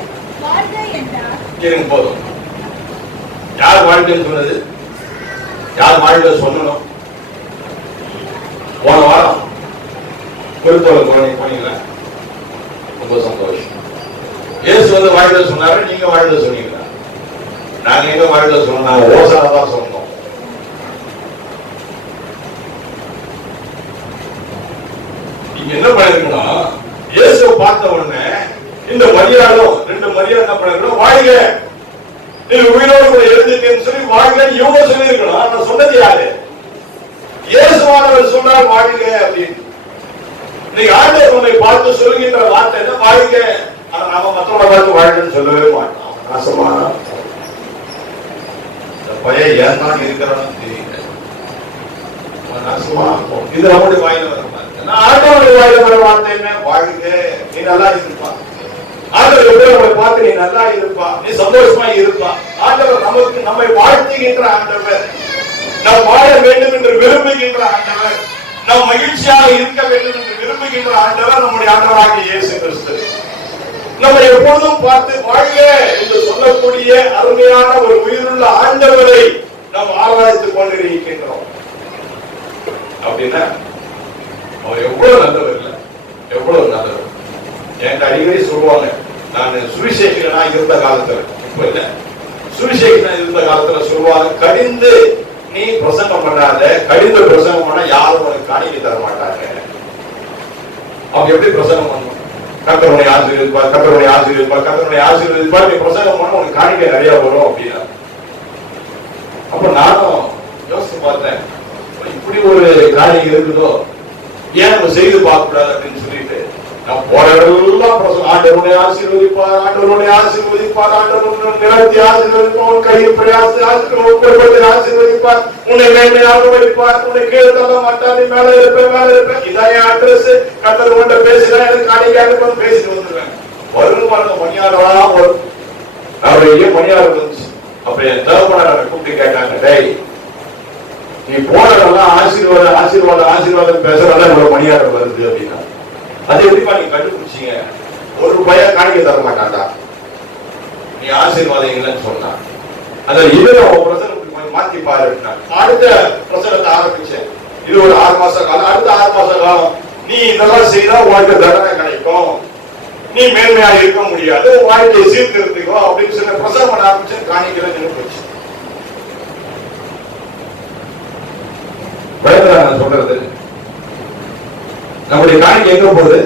வாழ்க என்றார். கேளுங்க போதும். யார் வாழ்க்கைன்னு சொன்னது? யார் வாழ்க்கை சொல்லணும்? போன வாரம் குறித்தோட போனீங்களா? ரொம்ப சந்தோஷம். இயேசு வந்து வாழ்க்கை சொன்னாரு, நீங்க வாழ்க்கை சொன்னீங்களா? நாங்க எங்க வாழ்க்கை சொன்னோம்? ஓசான தான் சொன்னோம். நீங்க என்ன பண்ணிருக்கணும்? இயேசு பார்த்த உடனே இந்த மரியாதையும் 2 மரியாதை என்ன பண்ணிருக்கணும்? வாழ்க, நீ உயிரோடு கூட எழுதிட்டேன்னு சொல்லி வாழ்க்கைன்னு இவங்க சொல்லி இருக்கணும். நான் சொன்னது யாரு? இயேசுவானவர் சொன்னார் வாழ்க அப்படின்னு. நீங்க ஆண்டவர் உன்னை பார்த்து சொல்லுகின்ற வார்த்தை என்ன? வாழ்க. ஆனா நாம மற்றவங்க பார்த்து வாழ்க்கைன்னு சொல்லவே மாட்டோம். நாசமா இந்த பையன் ஏன் தான் இருக்கிறான்னு தெரியல. நாசமா இது நம்முடைய வாயில வர மாதிரி. ஆண்டவருடைய வாயில வர வார்த்தை என்ன? வாழ்க, நீ நல்லா இருப்பா. ஆண்டவர் நம்மை பார்த்து நீ நல்லா இருப்பா, நீ சந்தோஷமா இருப்பா. ஆண்டவர் நமக்கு நம்மை வாழ்த்துகின்ற ஆண்டவர், நாம் வாழ வேண்டும் என்று விரும்புகின்ற ஆண்டவர், நாம் மகிழ்ச்சியாக இருக்க வேண்டும் என்று விரும்புகின்ற ஆண்டவர் நம்முடைய ஆண்டவராகிய இயேசு கிறிஸ்து. நம்ம எப்பொழுதும் பார்த்து வாழ்க என்று சொல்லக்கூடிய அருமையான ஒரு உயிருள்ள ஆண்டவரை நாம் ஆராய்த்துக் கொண்டிருக்கின்றோம். அப்படின்னா அவர் எவ்வளவு நல்லவர் இல்ல, எவ்வளவு நல்லவர். என்கிட்ட அடிக்கடி சொல்லுவாங்க, நான் சுவிசேஷனா இருந்த காலத்துல, இப்ப இல்ல, சுவிசேஷனா இருந்த காலத்துல சொல்லுவாங்க, கடிந்து நீ பிரசங்கம் பண்ணாத, கடிந்து பிரசங்கம் பண்ணா யாரும் உனக்கு காணிக்கை தர மாட்டாங்க. அவங்க எப்படி பிரசங்கம் பண்ணணும்? கர்த்தருடைய ஆசீர்வதிப்பார், கர்த்தருடைய ஆசீர்வதிப்பார், கர்த்தருடைய ஆசீர்வதிப்பார், நீ பிரசங்கம் பண்ண உனக்கு காணிக்கை நிறைய வரும் அப்படின்னா. அப்ப நானும் யோசிச்சு பார்த்தேன், இப்படி ஒரு காரியம் இருக்குதோ, ஏன் நம்ம செய்து பார்க்க கூடாது அப்படின்னு சொல்லிட்டு நான் போற இடமெல்லாம் ஆண்டவருடைய ஆசீர்வதிப்பார், ஆண்டவருடைய ஆசீர்வதிப்பார், ஆண்டவர் நிலத்தை ஆசீர்வதிப்பார், உன் கையில் பிரயாசத்தை ஆசீர்வதிப்பார், உன்னை மேன்மையாக வைப்பார், உன்னை கீழே தள்ள மாட்டார், நீ மேல இருப்பேன். இதான் என் அட்ரஸ். கர்த்தர் கொண்ட பேசுறேன், எனக்கு காணிக்காக பேசிட்டு வந்துருவேன். வரும் பாருங்க, மணியாளலாம் வரும். நிறைய மணியாளர் வந்துச்சு. அப்ப என் தகப்பனார் கூப்பிட்டு கேட்டாங்க, டேய் நீ போனதெல்லாம் ஆசீர்வாதம் பேசுறதெல்லாம் இவ்வளவு மணியாளர் வருது அப்படின்னா, அது எப்படிப்பா நீங்க கண்டுபிடிச்சீங்க? ₹1 காணிக்க தர மாட்டாண்டா, நீ ஆசீர்வாதம் இல்லைன்னு சொன்னா. அத இதுல பிரசனத்துக்கு மாத்தி பாரு. அடுத்த பிரசனத்தை ஆரம்பிச்சேன். இது ஒரு 6 மாச காலம். அடுத்த 6 மாச காலம் நீ இதெல்லாம் செய்தா உனக்கு தண்டனை கிடைக்கும், நீ மேன்மையா இருக்க முடியாது, வாழ்க்கையை சீர்திருத்திக்கோ அப்படின்னு சொல்லி பிரசனம் பண்ண ஆரம்பிச்சேன். காணிக்கலாம் நினைச்சு நான் சொல்றது, நம்முடைய காணிக்கை எங்க போகுது?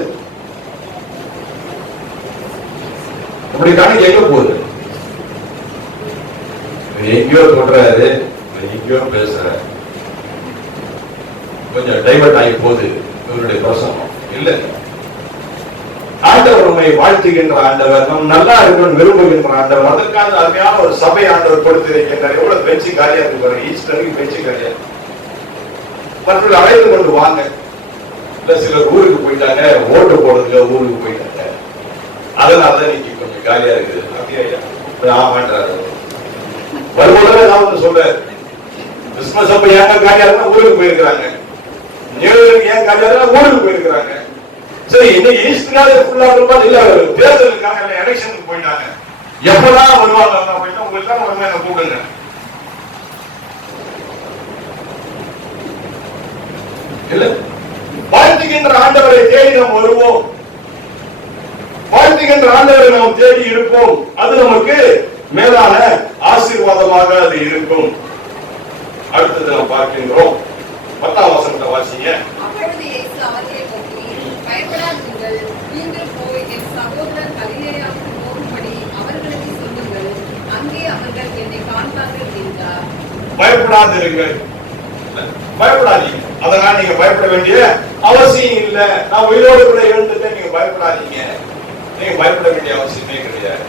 நம்முடைய காணிக்கை எங்க போகுது? எங்கேயோ சொல்றாரு, எங்கேயோ பேசுற, கொஞ்சம் டைவர்ட் ஆகி போகுது இவருடைய பிரசங்கம். இல்ல, ஆண்டவர் உண்மை வாழ்த்துகின்ற ஆண்டவர், நம் நல்லா இருக்கணும் விரும்புகின்ற ஆண்டவர், அதற்கான அருமையான ஒரு சபை ஆண்டவர் கொடுத்திருக்கின்றார். எவ்வளவு பேச்சு காலியா இருக்கு, ஈஸ்டருக்கு பேச்சு காலியா. மற்றவர்கள் அழைத்து கொண்டு வாங்க. இல்ல சிலர் ஊருக்கு போயிட்டாங்க, ஓட்டு போடுறதுல ஊருக்கு போயிட்டாங்க, அதனாலதான் இன்னைக்கு கொஞ்சம் காலியா இருக்குது. அப்படியா? ஆமான்றாரு. வரும்போது நான் சொல்றேன், கிறிஸ்துமஸ் அப்ப ஏன் காலியா இருந்தா ஊருக்கு போயிருக்கிறாங்க, நியூ இயருக்கு ஏன் காலியா இருந்தா ஊருக்கு போயிருக்கிறாங்க. சரி, இன்னைக்கு ஈஸ்டர் ஃபுல்லா இருக்கும் இல்ல, தேர்தலுக்காக எலெக்ஷனுக்கு போயிட்டாங்க. எப்பதான் வருவாங்க அப்படின்னா உங்களுக்கு தான் வருமா என்ன கூப்பிடுங்க. இல்ல, வாழ்த்துகின்ற ஆண்டவரை தேடி நாம் வருவோம், வாழ்த்துகின்ற ஆண்டவரை நாம் தேடி இருப்போம். அது நமக்கு மேலான ஆசீர்வாதமாக அது இருக்கும். அடுத்தது நாம் பார்க்கின்றோம் 10ஆம் வசனத்தை வாசிங்க. அப்பொழுது இயேசு அவர்களை நோக்கி, பயப்படாதீர்கள், நீங்கள் போய் என் சகோதரர் கலிலேயாவுக்கு போகும்படி அவர்களுக்கு சொல்லுங்கள், அங்கே அவர்கள் என்னை காண்பார்கள் என்றார். பயப்படாதீர்கள், பயப்படாதீங்க. அதனால நீங்க பயப்பட வேண்டிய அவசியம் இல்ல. நான் உயிரோடு கூட இருந்துட்டு நீங்க பயப்படாதீங்க. நீங்க பயப்பட வேண்டிய அவசியமே கிடையாது.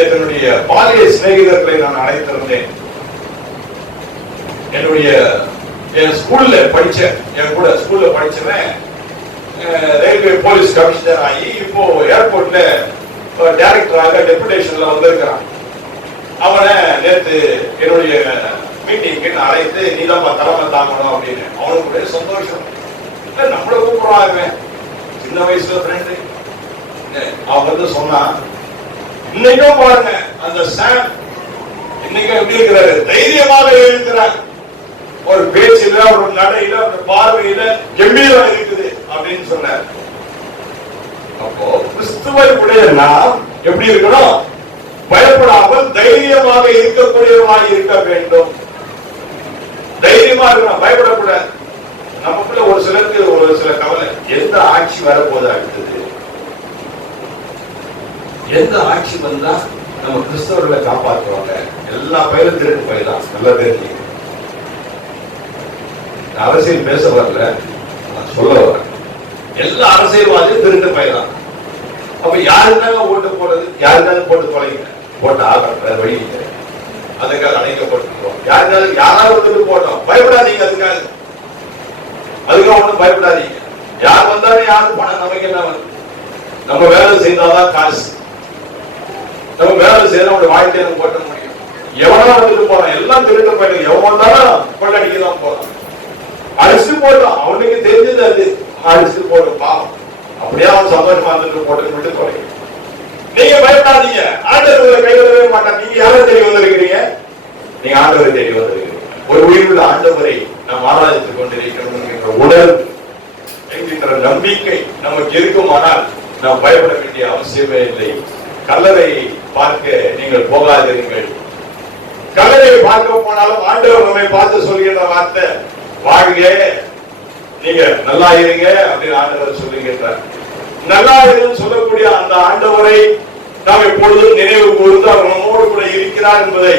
என்னுடைய பாலிய சிநேகிதர்களை நான் அழைத்திருந்தேன். என் ஸ்கூல்ல படிச்ச, என் கூட ஸ்கூல்ல படிச்சவன் ரயில்வே போலீஸ் கமிஷனர் ஆகி இப்போ ஏர்போர்ட்ல டைரக்டராக டெபுடேஷன்ல வந்திருக்கிறான். அவனை நேற்று என்னுடைய மீட்டிங்க்கு நான் அழைத்து நீதான் தலைமை தாங்கணும் அப்படின்னு. அவனுக்கு ஒரே சந்தோஷம். நம்மள கூப்பிடுறாங்க, சின்ன வயசுல ஃப்ரெண்டு. அவன் வந்து சொன்னான், இன்னைக்கும் பாருங்க அந்த சாம் இன்னைக்கு எப்படி இருக்கிறாரு, தைரியமாக இருக்கிறார். ஒரு பேச்சில, ஒரு நடையில, ஒரு பார்வையில கம்பீரம் இருக்குது அப்படின்னு சொன்னார். அப்போ கிறிஸ்துவை உடைய நாம் எப்படி இருக்கணும்? பயப்படாமல் தைரியமாக இருக்கக்கூடியவராக இருக்க வேண்டும். தைரியமா இருக்கணும், பயப்படக்கூடாது. நமக்குள்ள ஒரு சிலருக்கு ஒரு சில கவலை, எந்த ஆட்சி வரப்போது, அடுத்தது எந்த ஆட்சி வந்தா நம்ம கிறிஸ்தவர்களை காப்பாற்றுவாங்க. எல்லா பயிலும் திருட்டு பயிலாம், நல்லா தெரிஞ்சு. அரசியல் பேச வரல, நான் சொல்ல வரேன். எல்லா அரசியல்வாதியும் திருட்டு பயிலாம். அப்ப யாருக்காக ஓட்டு போடுறது? யாருக்காக போட்டு தொலைங்க, போட்டு ஆகிற வழி அதுக்காக அணைக்கப்பட்டிருக்கோம். யாராவது ஒருத்தருக்கு போட்டோம், பயப்படாதீங்க. அதுக்காக ஒண்ணும் பயப்படாதீங்க. யார் வந்தாலும் யாரு பணம் நமக்கு என்ன? நம்ம வேலை செய்தாதான் காசு. நம்ம வேலை செய்ய நம்ம வாழ்க்கையை நம்ம போட்ட முடியும். எவனா வந்துட்டு போறான், எல்லாம் திருட்டு போயிட்டு எவன் வந்தாலும் கொள்ளடிக்க தான் போறான். அடிச்சுட்டு போட்டோம், அவனுக்கு தெரிஞ்சது அது, அடிச்சுட்டு போடும் பாவம். அப்படியே அவன் சந்தோஷமா இருந்துட்டு போட்டு விட்டு தொலைங்க. நீங்க பயப்படாதீங்க, ஆண்டவர் உங்களை கைவிடவே மாட்டான். நீங்க யாரை தேடி வந்திருக்கிறீங்க? நீங்க ஆண்டவரை தேடி வந்திருக்கிறீங்க. ஒரு உயிருள்ள ஆண்டவரை நாம் ஆராய்த்துக் கொண்டிருக்கிறோம் என்ற உணர்வு என்கின்ற நம்பிக்கை நமக்கு இருக்குமானால் நாம் பயப்பட வேண்டிய அவசியமே இல்லை. கல்லறையை பார்க்க நீங்கள் போகாதீர்கள். கல்லறையை பார்க்க போனாலும் ஆண்டவர் நம்மை பார்த்து சொல்கின்ற வார்த்தை, வாழ்க, நீங்க நல்லா இருங்க அப்படின்னு ஆண்டவர் சொல்லுகின்றார். நல்லா இருக்குன்னு சொல்லக்கூடிய அந்த ஆண்டவரை நாம் எப்பொழுதும் நினைவு கூர்ந்து அவர் நம்மோடு கூட இருக்கிறார் என்பதை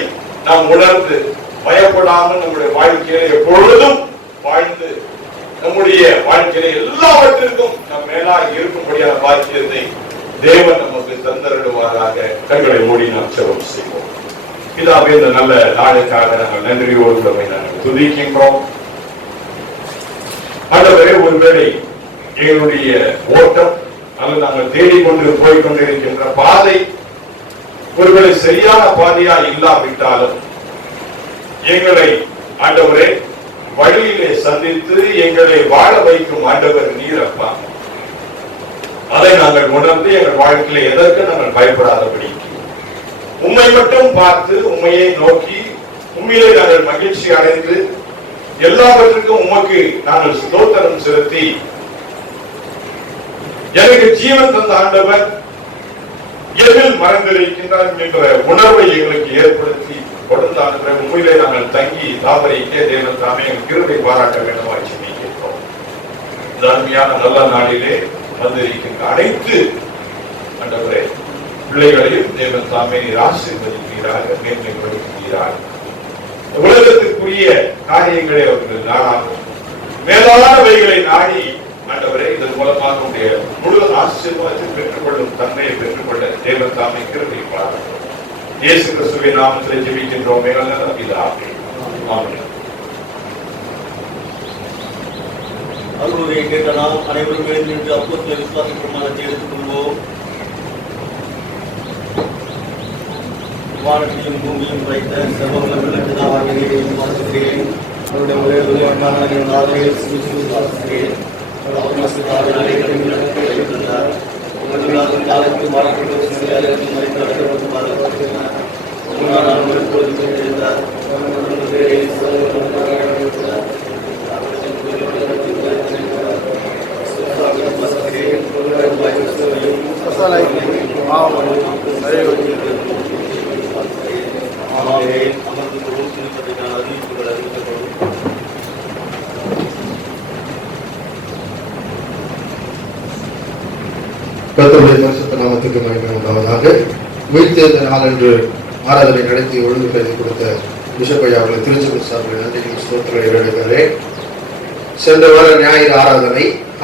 நாம் உணர்ந்து பயப்படாமல் நம்முடைய வாழ்க்கையில எப்பொழுதும் வாழ்ந்து நம்முடைய வாழ்க்கையில எல்லாவற்றிற்கும் நம் மேலாக இருக்கும்படியான பாக்கியத்தை தேவன் நமக்கு தந்தருடுவாராக. கண்களை மூடி நாம் ஜெபம் செய்வோம். பிதாவே, இந்த நல்ல நாளுக்காக நாங்கள் நன்றியோடு நாங்கள் துதிக்கின்றோம். ஆண்டவரே, ஒருவேளை எங்களுடைய ஓட்டம் அல்லது நாங்கள் தேடிக்கொண்டு போய்கொண்டிருக்கின்ற பாதை ஒருவேளை சரியான பாதையா இல்லாவிட்டாலும் எங்களை ஆண்டவரே வழியிலே சந்தித்து எங்களை வாழ வைக்கும் ஆண்டவர் நீரப்பா. அதை நாங்கள் உணர்ந்து எங்கள் வாழ்க்கையில எதற்கு நாங்கள் பயப்படாதபடி உம்மை மட்டும் பார்த்து உம்மையை நோக்கி உண்மையிலே நாங்கள் மகிழ்ச்சி அடைந்து எல்லாவற்றுக்கும் உமக்கு நாங்கள் ஸ்தோத்திரம் செலுத்தி எனக்கு ஜீவன் தந்த ஆண்டவர் எதில் மறந்திருக்கின்றார் என்ற உணர்வை எங்களுக்கு ஏற்படுத்தி கொடுத்த ஆண்டவரை உண்மையிலே நாங்கள் தங்கி தாமரைக்கே தேவன் தாமே எங்கள் கிருபை பாராட்ட வேண்டுமாய் ஜெபிக்கின்றோம். இந்த அருமையான நல்ல நாளிலே வந்திருக்கின்ற அனைத்து ஆண்டவரே பிள்ளைகளையும் தேவன் தாமே ஆசீர்வதிக்கிறார், மேன்மைப்படுத்துகிறார். உலகத்திற்குரிய காரியங்களை அவர்கள் நாடாகும் மேலானவைகளை நாடி ஆண்டவரே இதன் மூலமாக உடைய முழு ஆசீர்வாதத்தை பெற்றுக்கொள்ளும் தன்மையை பெற்றுக்கொள்ள தேவன் தாமே கிருபை பாராட்டும். இயேசு கிறிஸ்துவின் நாமத்தில் ஜெபிக்கின்றோம் மேலான பிதாவே, ஆமென். அருளுரை கேட்ட நாம் அனைவரும் எழுந்து நின்று அப்போஸ்தலர் விசுவாச பிரமாணத்தை எடுத்துக் கொள்வோம். வானத்தையும் பூமியும் வைத்த சர்வவல்லமையுள்ள பிதாவாகிய தேவனை வாழ்த்துகிறேன். அவருடைய ஒரே ஆதரவில் விசுவாசிக்கிறேன். கர்த்தருடைய பரிசுத்த நாமத்துக்கு மகிமை உண்டாவதாக. உயிர்த்தெழுந்த நாள் என்று ஆராதனை நடத்தி ஒழுங்கு செய்து கொடுத்த பிஷப் ஐயா அவர்கள் திருச்சபை சார்பில் நன்றியும் ஸ்தோத்திரங்களை ஏறெடுக்கிறேன். சென்ற வார ஞாயிறு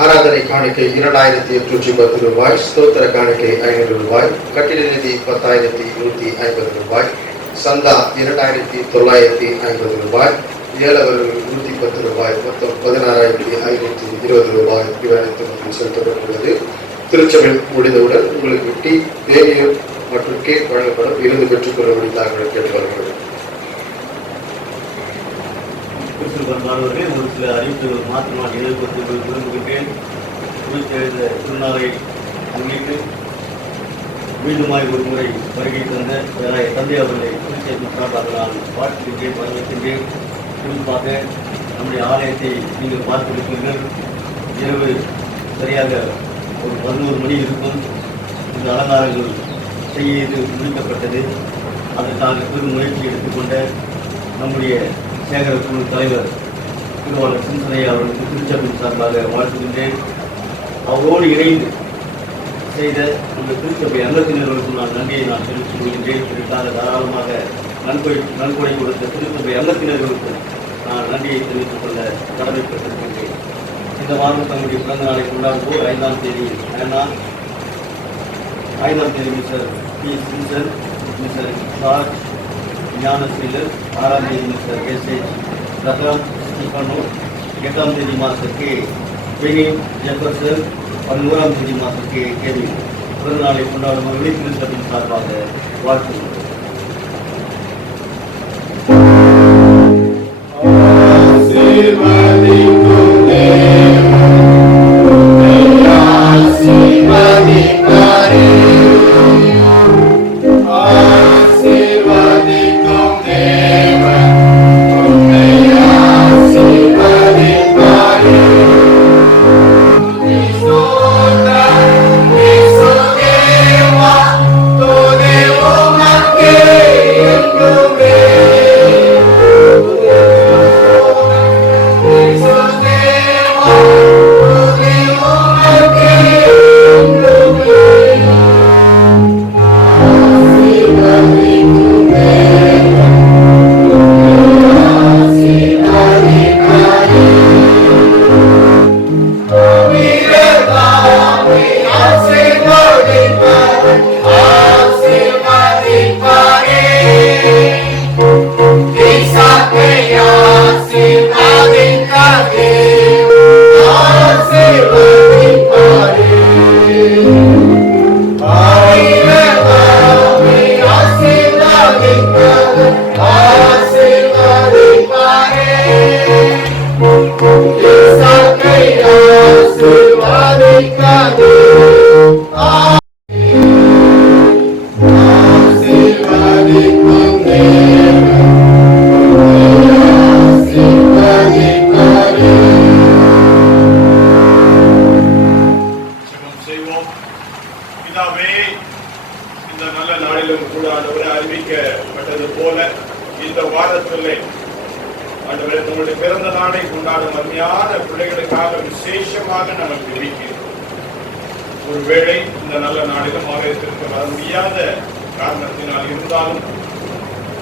ஆராதனை காணிக்கை 2810 ரூபாய், ஸ்தோத்திர காணிக்கை 500 ரூபாய், கட்டிட நிதி 10,150 ரூபாய், சந்தா 2,950 ரூபாய், ஏழவர்கள் 110 ரூபாய், மொத்தம் 16,520 ரூபாய் இவர்களுக்கு செலுத்தப்பட்டுள்ளது. திருச்சபை முடிந்தவுடன் உங்களுக்கு டீ, தேநீர் மற்றும் கேக் வழங்கப்படும். விருது பெற்றுக் கொள்ள முடிந்தார்கள் கேட்டுக்கொள்கிறது. ஒரு சில அறிவிப்புகள் மாற்றமாக எழுப்பி விரும்புகின்றேன். உயிர்த்தெழுந்த திருநாளை முன்னிட்டு மீண்டுமாய் ஒரு முறை வருகை தந்த தந்தை அவர்களை குறிப்பாக நான் வாழ்த்துகின்றேன், வரவேற்கின்றேன். குறிப்பாக நம்முடைய ஆலயத்தை நீங்கள் பார்த்திருப்பீர்கள். இரவு சரியாக ஒரு 11 மணி இருக்கும். இந்த அலங்காரங்கள் செய்து முடிக்கப்பட்டது. அதற்காக பெரும் முயற்சி எடுத்துக்கொண்ட நம்முடைய சேகர குழு தலைவர் திருவாளர் சிந்தனை அவர்களுக்கு திருச்சபையின் சார்பாக வாழ்த்துகின்றேன். அவரோடு இணைந்து செய்த அந்த திருச்சபை அங்கத்தினர்களுக்கு நான் நன்றியை தெரிவித்துக் கொள்கின்றேன். இதற்காக தாராளமாக நன்கொடை கொடுத்த திருச்சபை அங்கத்தினர்களுக்கு நான் நன்றியை தெரிவித்துக் கொள்ள கடமைப்பட்டிருக்கின்றேன். இந்த வாரம் தங்களுடைய பிறந்த நாளை கொண்டாடுவோர் 5ஆம் தேதி அண்ணா, 5ஆம் தேதி mister P Simpson, mister George Gnanaseelar, 6ஆம் தேதி மிஸ்டர் எஸ்ஹெச் ரத்னம் ஸ்டீஃபனோ, 8ஆம் தேதி மாஸ்டர் கே பெனின் ஜெஃபர்சன், 11ஆம் தேதி மாஸ்டர் கே கெவின் பிறந்த நாளை கொண்டாடுபவர்களை திருச்சபையின் சார்பாக வாழ்த்துகிறோம். ஒருவேளை இந்த நல்ல நாளிலும் ஆலயத்திற்கு வர முடியாத காரணத்தினால் இருந்தாலும்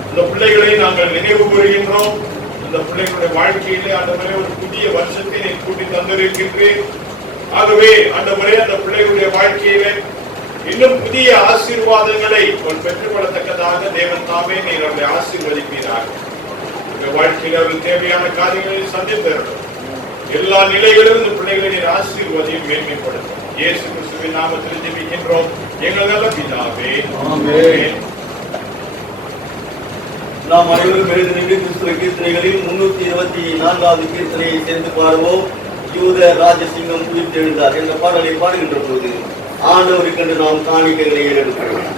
இந்த பிள்ளைகளை நாங்கள் நினைவு கூறுகின்றோம். இந்த பிள்ளைகளுடைய வாழ்க்கையிலே ஆண்டவரே ஒரு புதிய வருஷத்தை நீ கூட்டி தந்திருக்கின்றேன். ஆகவே ஆண்டவரே அந்த பிள்ளைகளுடைய வாழ்க்கையிலே இன்னும் புதிய ஆசீர்வாதங்களை பெற்றுக்கொள்ளத்தக்கதாக தேவன் தாமே நீர் அவர்களை ஆசீர்வதிப்பீராக. வாழ்க்கையில் அவர்கள் தேவையான காரியங்களை சந்தித்தரணும். எல்லா நிலைகளிலும் இந்த பிள்ளைகளை நீர் ஆசீர்வதியும் மேன்மைப்படுத்தும். இயேசு கிறிஸ்துவின் நாமத்தில் ஜெபிக்கின்றோம் எங்கள் நல்ல பிதாவே, ஆமென். நாம் அனைவரும் எழுந்து நின்று கிறிஸ்துவ கீர்த்தனைகளில் 324வது கீர்த்தனையை சேர்ந்து பாடுவோம். யூத ராஜசிங்கம் உயிர்த்தெழுந்தார் என்ற பாடலை பாடுகின்ற போது ஆண்டவருக்கென்று நாம் காணிக்கைகளை ஏறெடுக்கிறோம்.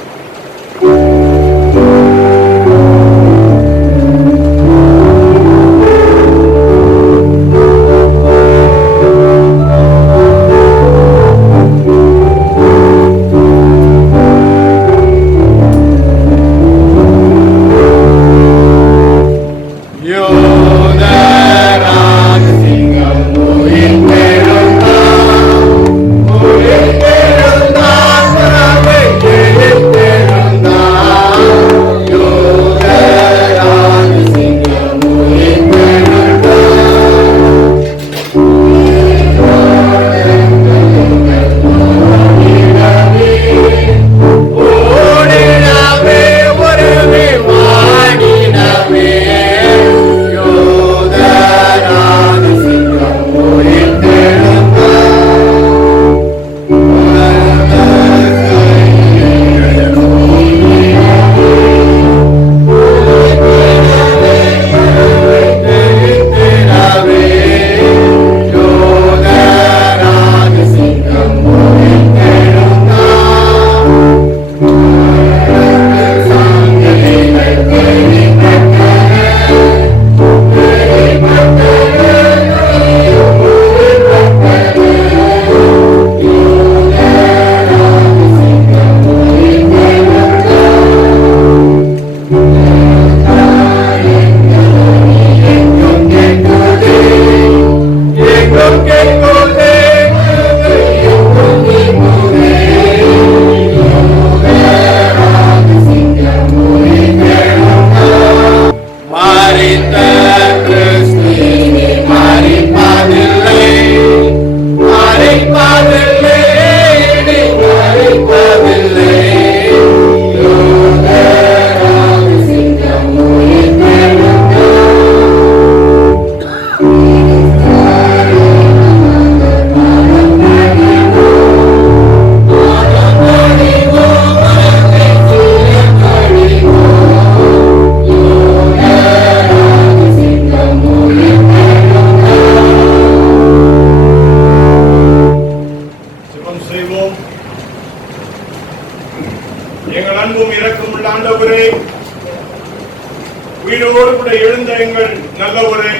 உயிரோடு கூட எழுந்த எங்கள் நல்லவரே,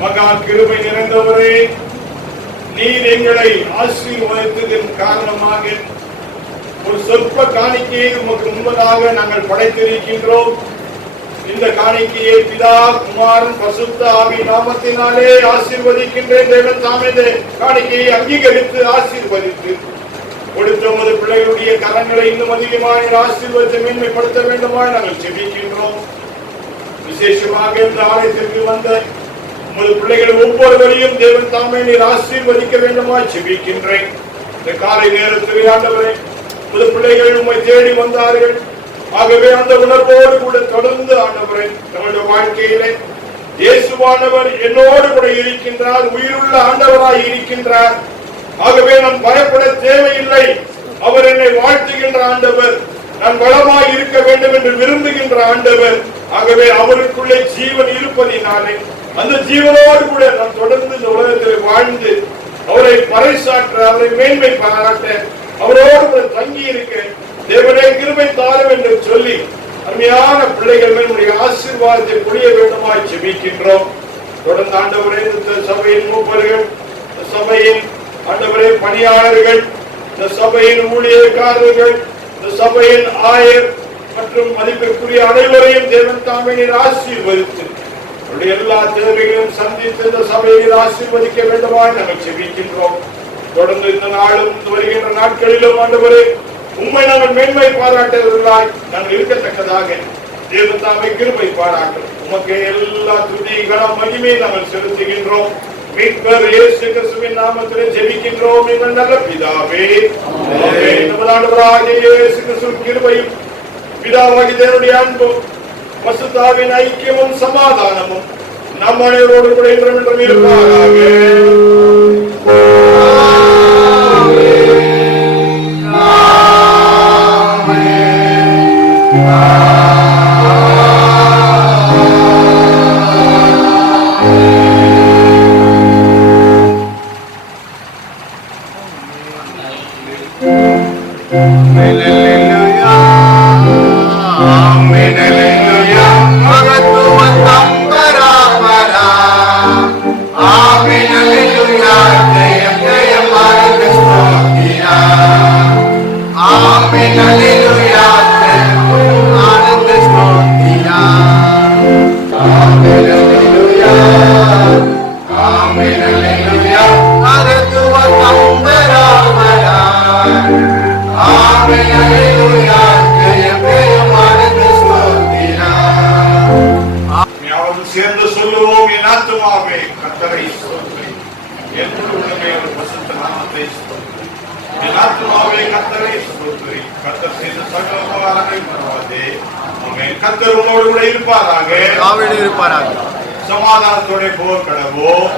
மகா கிருபை நிறைந்தவரே, நீர் எங்களை ஆசீர்வதித்ததன் காரணமாக ஒரு சொற்ப காணிக்கையை உமக்கு முன்பதாக நாங்கள் படைத்திருக்கின்றோம். இந்த காணிக்கையை பிதா, குமாரன், பரிசுத்த ஆவி நாமத்தினாலே ஆசீர்வதிக்கின்றேன். தேவன் தாமே இந்த காணிக்கையை அங்கீகரித்து ஆசீர்வதித்து கொடுத்த உமது பிள்ளைகளுடைய கரங்களை இன்னும் அதிகமாக ஆசீர்வதித்து மேன்மைப்படுத்த வேண்டுமாய் நாங்கள் செபிக்கின்றோம். விசேஷமாக இந்த ஆலயத்திற்கு வந்த உமது பிள்ளைகள் ஒவ்வொருவரையும் தேவன் தாமே நீர் ஆசீர்வதிக்க வேண்டுமாய் செபிக்கின்றேன். இந்த காலை நேரத்தில் ஆண்டவரே, உமது பிள்ளைகள் உம்மை தேடி வந்தார்கள். ஆகவே அந்த உணர்வோடு கூட தொடர்ந்து ஆண்டவரே, நம்முடைய வாழ்க்கையிலே இயேசுவானவர் என்னோடு கூட இருக்கின்றார், உயிருள்ள ஆண்டவராய் இருக்கின்றார். ஆகவே நான் பயப்பட தேவையில்லை. அவர் என்னை வாழ்த்துகின்ற ஆண்டவர், நான் பலமாய் இருக்க வேண்டும் என்று விரும்புகின்ற ஆண்டவர். ஆகவே அவருக்குள்ளே ஜீவன் இருப்பதினாலே அந்த ஜீவனோடு கூட நான் தொடர்ந்து இந்த உலகத்தில் வாழ்ந்து அவரை பறைசாற்ற, அவரை மேன்மை பாராட்ட, அவரோடு கூட தங்கி இருக்க தேவனே கிருபை தாரும் என்று சொல்லி அருமையான பிள்ளைகள் நம்முடைய ஆசீர்வாதத்தை பொழிய வேண்டுமாய் ஜெபிக்கின்றோம். தொடர்ந்து ஆண்டவரே, இந்த சபையின் மூப்பர்கள், சபையின் ஆண்டவரே பணியாளர்கள், இந்த சபையின் ஊழியக்காரர்கள், இந்த சபையின் ஆயர் மற்றும் மதிப்பிற்குரிய அனைவரையும் தேவன் தாமே நீர் ஆசீர்வதித்து அவருடைய எல்லா தேவைகளையும் சந்தித்து இந்த சபையை ஆசீர்வதிக்க வேண்டுமாய் நாங்கள் செபிக்கின்றோம். தொடர்ந்து இந்த நாளும் வருகின்ற நாட்களிலும் ஆண்டவரே உண்மை நாங்கள் மேன்மை பாராட்டுவர்களாய் நாங்கள் இருக்கத்தக்கதாக தேவன் தாமே கிருபை பாராட்டும். உமக்கு எல்லா துதி கனம் மகிமையை நாங்கள் செலுத்துகின்றோம். மீட்பர் இயேசு கிறிஸ்துவின் நாமத்திலே ஜெபிக்கின்றோம் எங்கள் நல்ல பிதாவே. ஆமென். நமது ஆண்டவராகிய இயேசு கிறிஸ்துவின் கிருபையும் பிதாவாகிய தேவனுடைய அன்பும் பரிசுத்த ஆவியின் ஐக்கியமும் சமாதானமும் நம் அனைவரோடு கூட என்றும் இருப்பாராக. என் ஆத்துமாவே கர்த்தரை ஸ்தோத்திரி. கர்த்தர் செய்த சகல உபகாரங்களை மறவாதே. ஆமென். கர்த்தர் உன்னோடு கூட இருப்பாராக. இருப்பாராக. சமாதானத்தோட போர் கடவோம்.